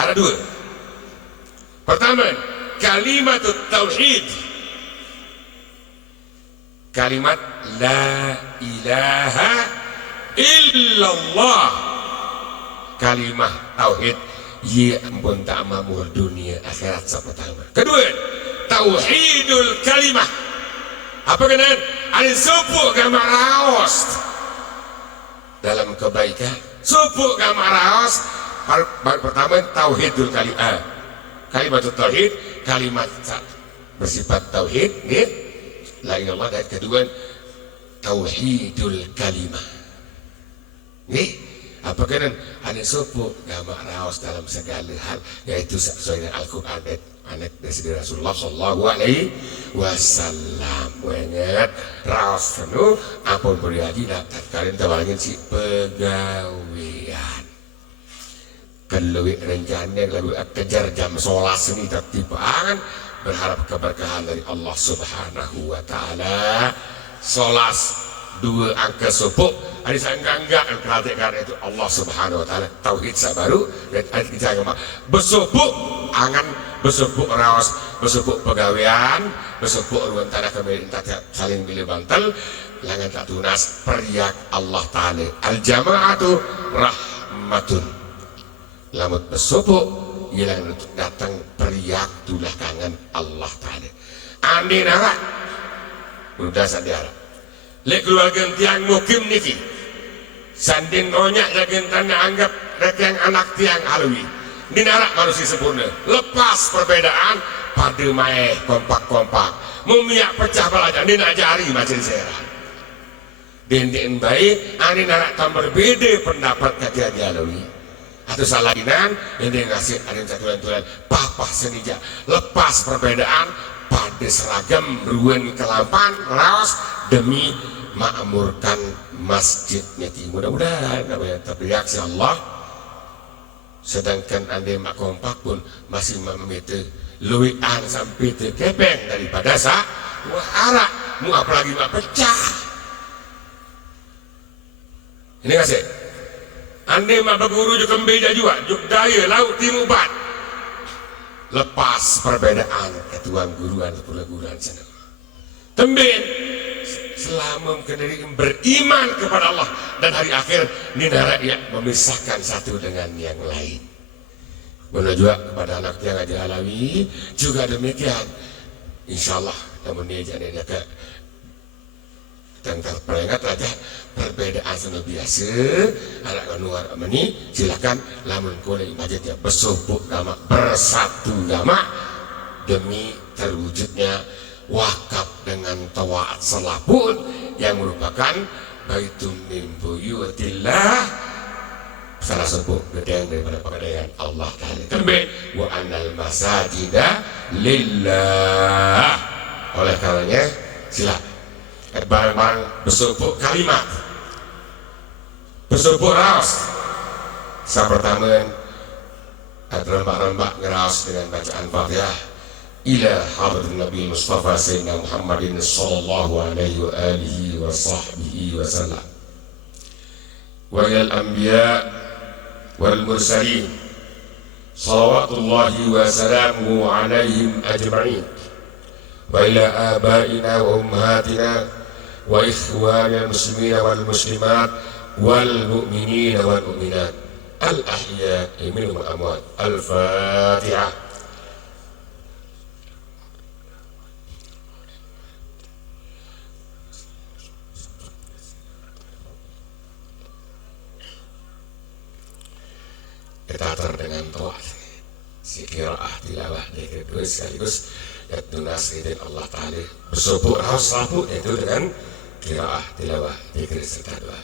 ada dua pertama kalimat tauhid kalimat la ilaha illallah kalimat tauhid ya ampun tak mamur dunia akhirat pertama kedua tauhidul kalimah apa kenaan ada supuk gambar raos dalam kebaikan supuk gambar raos pertama tauhidul kalimah kalimat tauhid kalimat bersifat tauhid gitu la ilallah dan kedua tauhidul kalimah nih apa kan ada supu gamak raos dalam segala hal yaitu sesuai dengan Al-Quran anak dari Rasulullah Sallallahu Alaihi Wasallam ingat raos penuh apun berhaji dapat kalian tawangin si pegawean keluik rencana lalu kejar jam sholat ini tertipangan berharap keberkahan dari Allah Subhanahu wa Ta'ala. Solas dua angka supuk ada sanggangga perhatikan itu Allah Subhanahu wa Ta'ala tauhid sabaru dan ada kita agama bersupuk angan bersupuk rawas bersupuk pegawaian bersupuk ruang tanah pemerintah saling pilih bantal langan tak tunas periak Allah Ta'ala al jama'atu rahmatun lamut bersupuk yang datang periak tulah kangen Allah Ta'ala andi narak udah sadar lek keluarga tiang mukim niki sanding nonyak jagen tanda anggap rekeng anak tiang alwi di narak manusia sempurna lepas perbedaan pada maeh kompak-kompak mumiak pecah belajar di najari macam serah dendeng baik andi narak tak berbeda pendapat kaki alwi atau salainan yang dia ngasih ada yang satuan-tuan papa senija lepas perbedaan pada seragam ruan kelampan raos demi makmurkan masjid niki mudah-mudahan namanya terreaksi Allah sedangkan anda mak kompak pun masih memete luian sampai terkepeng daripada sa arak mu apalagi mak pecah ini ngasih anda mak berguru juga beda juga juk daya laut timubat lepas perbedaan ketuan guruan guruan sana tembin selama kendari beriman kepada Allah dan hari akhir nina rakyat memisahkan satu dengan yang lain menuju kepada anak yang ngaji alawi juga demikian insyaallah namun dia jadi ke tentang peringat aja perbedaan sudah biasa anak keluar amani silakan lamun kole ibadatnya bersubuk gama bersatu gama demi terwujudnya wakaf dengan tawaat selaput yang merupakan baitun min buyutillah salah sebuah gedeng daripada pegadaian Allah Ta'ala terbaik wa annal masajida lillah oleh karenanya silakan barang-barang bersubuk kalimat bersubuk raos yang pertama ada rembak-rembak ngeraos dengan bacaan Fatihah إلى حضرة النبي المصطفى سيدنا محمد صلى الله عليه وآله وصحبه وسلم، وإلى الأنبياء والمرسلين صلوات الله وسلامه عليهم أجمعين، وإلى آبائنا وأمهاتنا وإخواننا المسلمين والمسلمات والمؤمنين والمؤمنات الأحياء منهم الأموات. الفاتحة. Kita dengan doa sikirah tilawah dikir dua sekaligus yaitu nasridin Allah Ta'ala bersubuh rasabu yaitu dengan kirah tilawah dikir serta doa.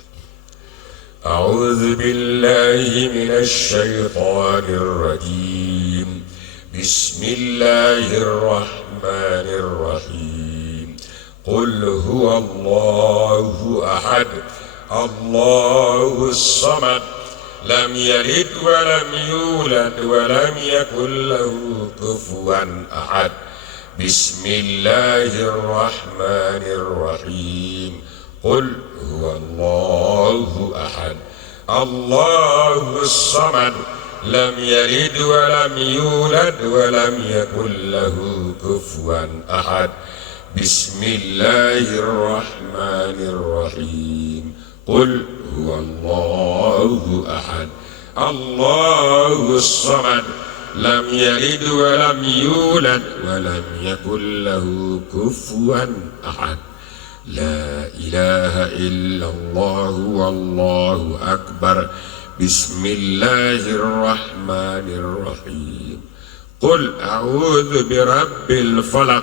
A'udzu billahi minasy syaithanir rajim. Bismillahirrahmanirrahim. Qul huwallahu ahad, Allahus samad, lam yalid wa lam yulad wa lam yakul lahu kufuwan ahad. Bismillahirrahmanirrahim. Qul huwallahu ahad, Allahus samad, lam yalid wa lam yulad wa lam yakul lahu kufuwan ahad. Bismillahirrahmanirrahim. Qul huwallahu ahad, Allahus samad, lam yalid wa lam yulad wa lam yakul lahu kufuwan ahad. La ilaha illallah wallahu akbar. Bismillahirrahmanirrahim. Qul a'udzu birabbil falaq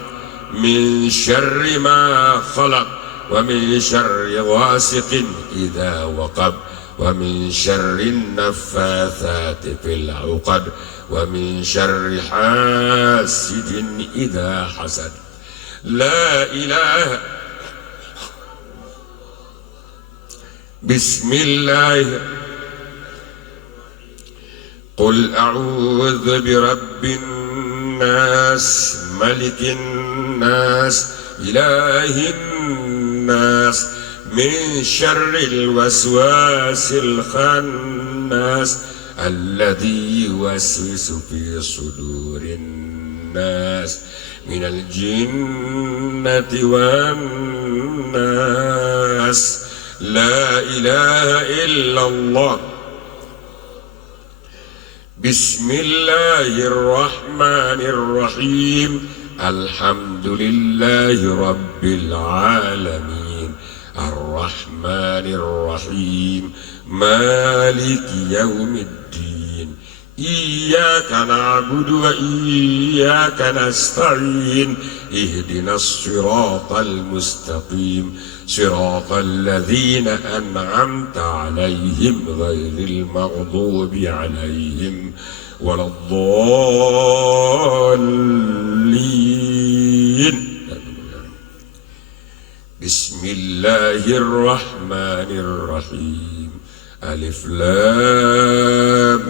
min syarri ma khalaq wa min syarri ghasiqin idza waqab wa min syarri naffatsati fil 'uqad wa min syarri hasidin idza hasad. La ilaha. Bismillah. Qul a'udzu birabbin nas, malikin nas, ilahin nas, min syarril waswasil khannas, alladzi yuwaswisu fi sudurin nas, minal jinnati wan nas. La ilaha illallah. Bismillahirrahmanirrahim. Alhamdulillahi rabbil alamin, arrahmanirrahim, maliki yaumiddin. Iyyaka na'budu wa iyyaka nasta'in. Ihdinas siratal mustaqim, siratal ladzina an'amta 'alaihim ghairil maghdubi 'alaihim waladdallin. Bismillahirrahmanirrahim. Alif lam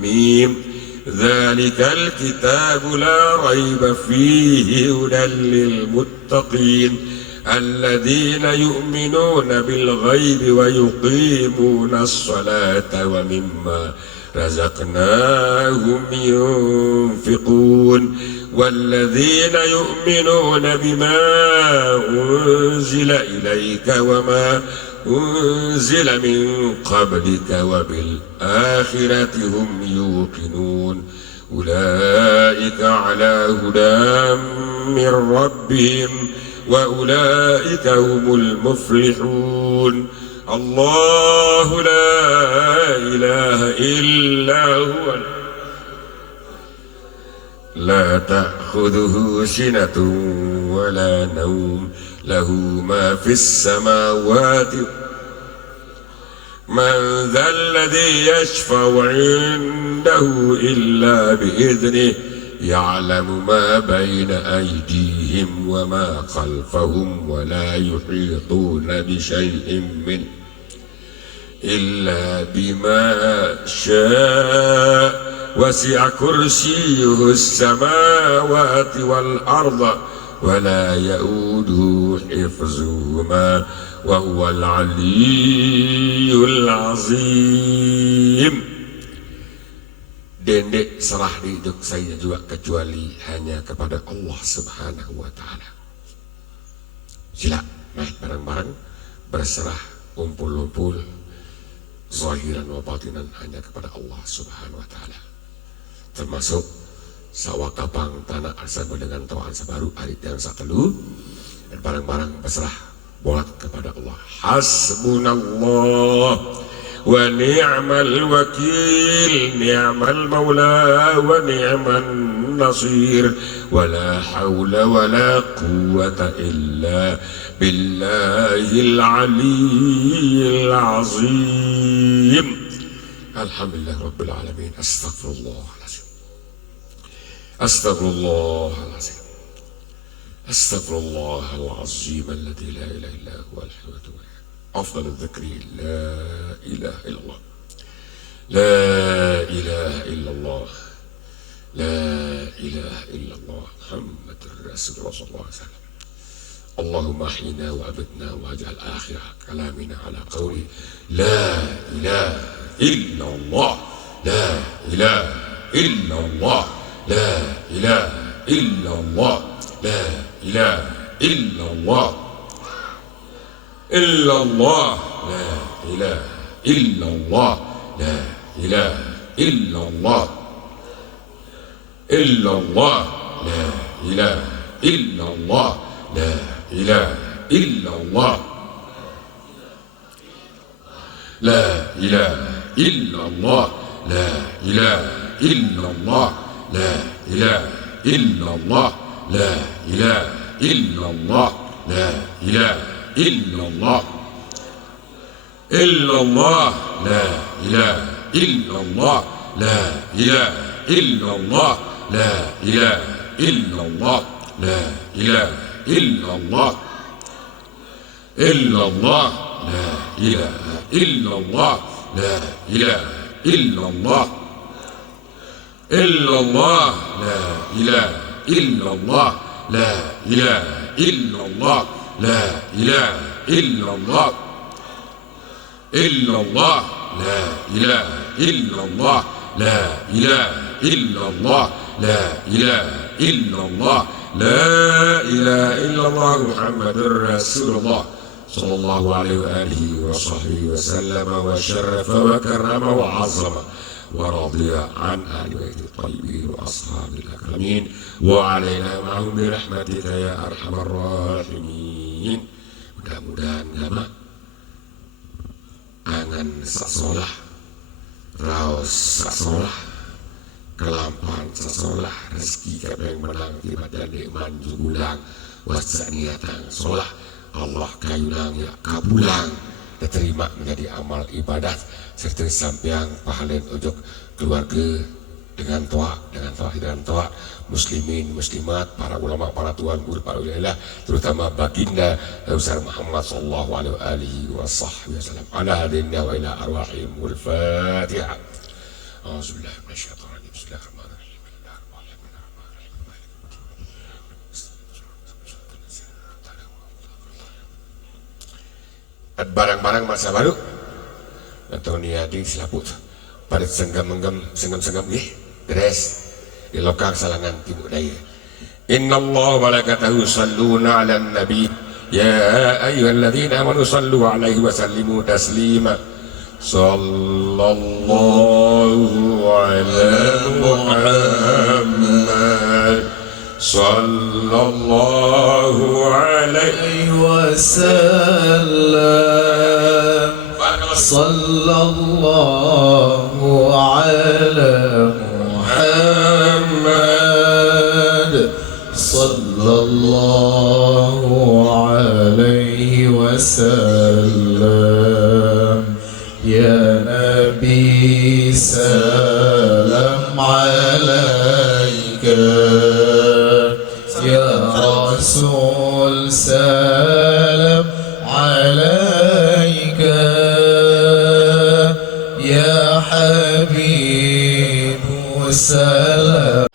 mim. Dzalikal kitabu la raiba fihi hudan lil muttaqin alladzina yu'minuna bil ghaibi wa yuqimuna as-salata wa mimma razaqnahum yunfiqun walladzina yu'minuna bima unzila ilayka wa ma unzila min qablika wa bil akhirati hum yuqinun ulaika ala hudan min rabbihim wa ulaika humul muflihun. Allahu la ilaha illa huwa la ta'khudhuhu sinatun wa la nawm lahu ma fis samawati man dhal ladhi yashfa'u 'indahu illa bi'idhnihi يعلم ما بين أيديهم وما خلفهم ولا يحيطون بشيء منه إلا بما شاء وسع كرسيه السماوات والأرض ولا يؤوده حفظهما وهو العلي العظيم. Dendek serah di hidup saya juga kecuali hanya kepada Allah Subhanahu wa Ta'ala. Sila naik bareng-bareng berserah kumpul-kumpul zahiran wa batinan hanya kepada Allah Subhanahu wa Ta'ala, termasuk sawakapang tanah arsama dengan tawaan sabaru arit yang sakelu dan bareng-bareng berserah bolat kepada Allah. Hasbunallah wa ni'mal wakil, ni'mal maula wa ni'man nasir, wa la hawla wa la quwwata illa billahil aliyyil azim. Alhamdulillah rabbil alamin. Astaghfirullahaladzim, astaghfirullahaladzim, astaghfirullahalazim alladzi la ilaha illa huwal hayyul qayyum. أفضل الذكر لا إله إلا الله، لا إله إلا الله، لا إله إلا الله محمد رسول الله صلى الله عليه وسلم. اللهم أحينا وأبدنا واجعل آخر كلامنا على قول لا إله إلا الله، لا إله إلا الله، لا إله إلا الله، لا إله إلا الله، إلا الله، لا إله إلا الله، لا إله إلا الله، إلا الله، لا إله إلا الله، لا إله إلا الله، لا إله إلا الله، لا إله إلا الله، لا إله إلا الله، لا إله إلا الله، لا إله إلا الله، إلا الله، لا إله إلا الله، لا إله إلا الله، لا إله إلا الله، لا إله إلا الله، إلا الله، لا إله إلا الله، لا إله إلا الله، إلا الله، لا إله إلا الله، لا إله إلا الله، لا إله إلا الله، إلا الله، لا إله إلا الله، لا إله إلا الله، لا إله إلا الله، لا إله إلا الله محمد رسول الله صلى الله عليه وآله وصحبه وسلم وشرف وكرم وعظم ورضي عن آل بيت الطيبين وأصحاب الأكرمين وعلينا معهم برحمتك يا أرحم الراحمين. Mudah-mudahan gama angan sasolah, raos sasolah, kelampan sasolah, rezeki kapeng menang tiba dan nikman jugulang wasa niatang solah Allah kayunang ya kabulang diterima menjadi amal ibadat serta sampiang pahalen ujung keluarga dengan toa muslimin muslimat, para ulama, para tuan guru, para ulama, terutama baginda Rasul Muhammad sallallahu alaihi wasallam. Ala hadinna wa ila arwahihim wal Fatihah. Auzubillahi minasyaitonir rajim. Bismillahirrahmanirrahim. Barang-barang masa baru atau niadi selaput pada senggam-senggam nggih beres di lokal salangan timur daya. Innallaha wa malaikatahu yusalluna 'alan nabi ya ayyuhalladzina amanu sallu 'alaihi wa sallimu taslima. Sallallahu ala Muhammad sallallahu alaihi wasallam. Sallallahu ala Muhammad sallallahu alaihi wasallam. Ya Nabi salam alaika, ya Rasul salam alaika, ya Habib Wassalam.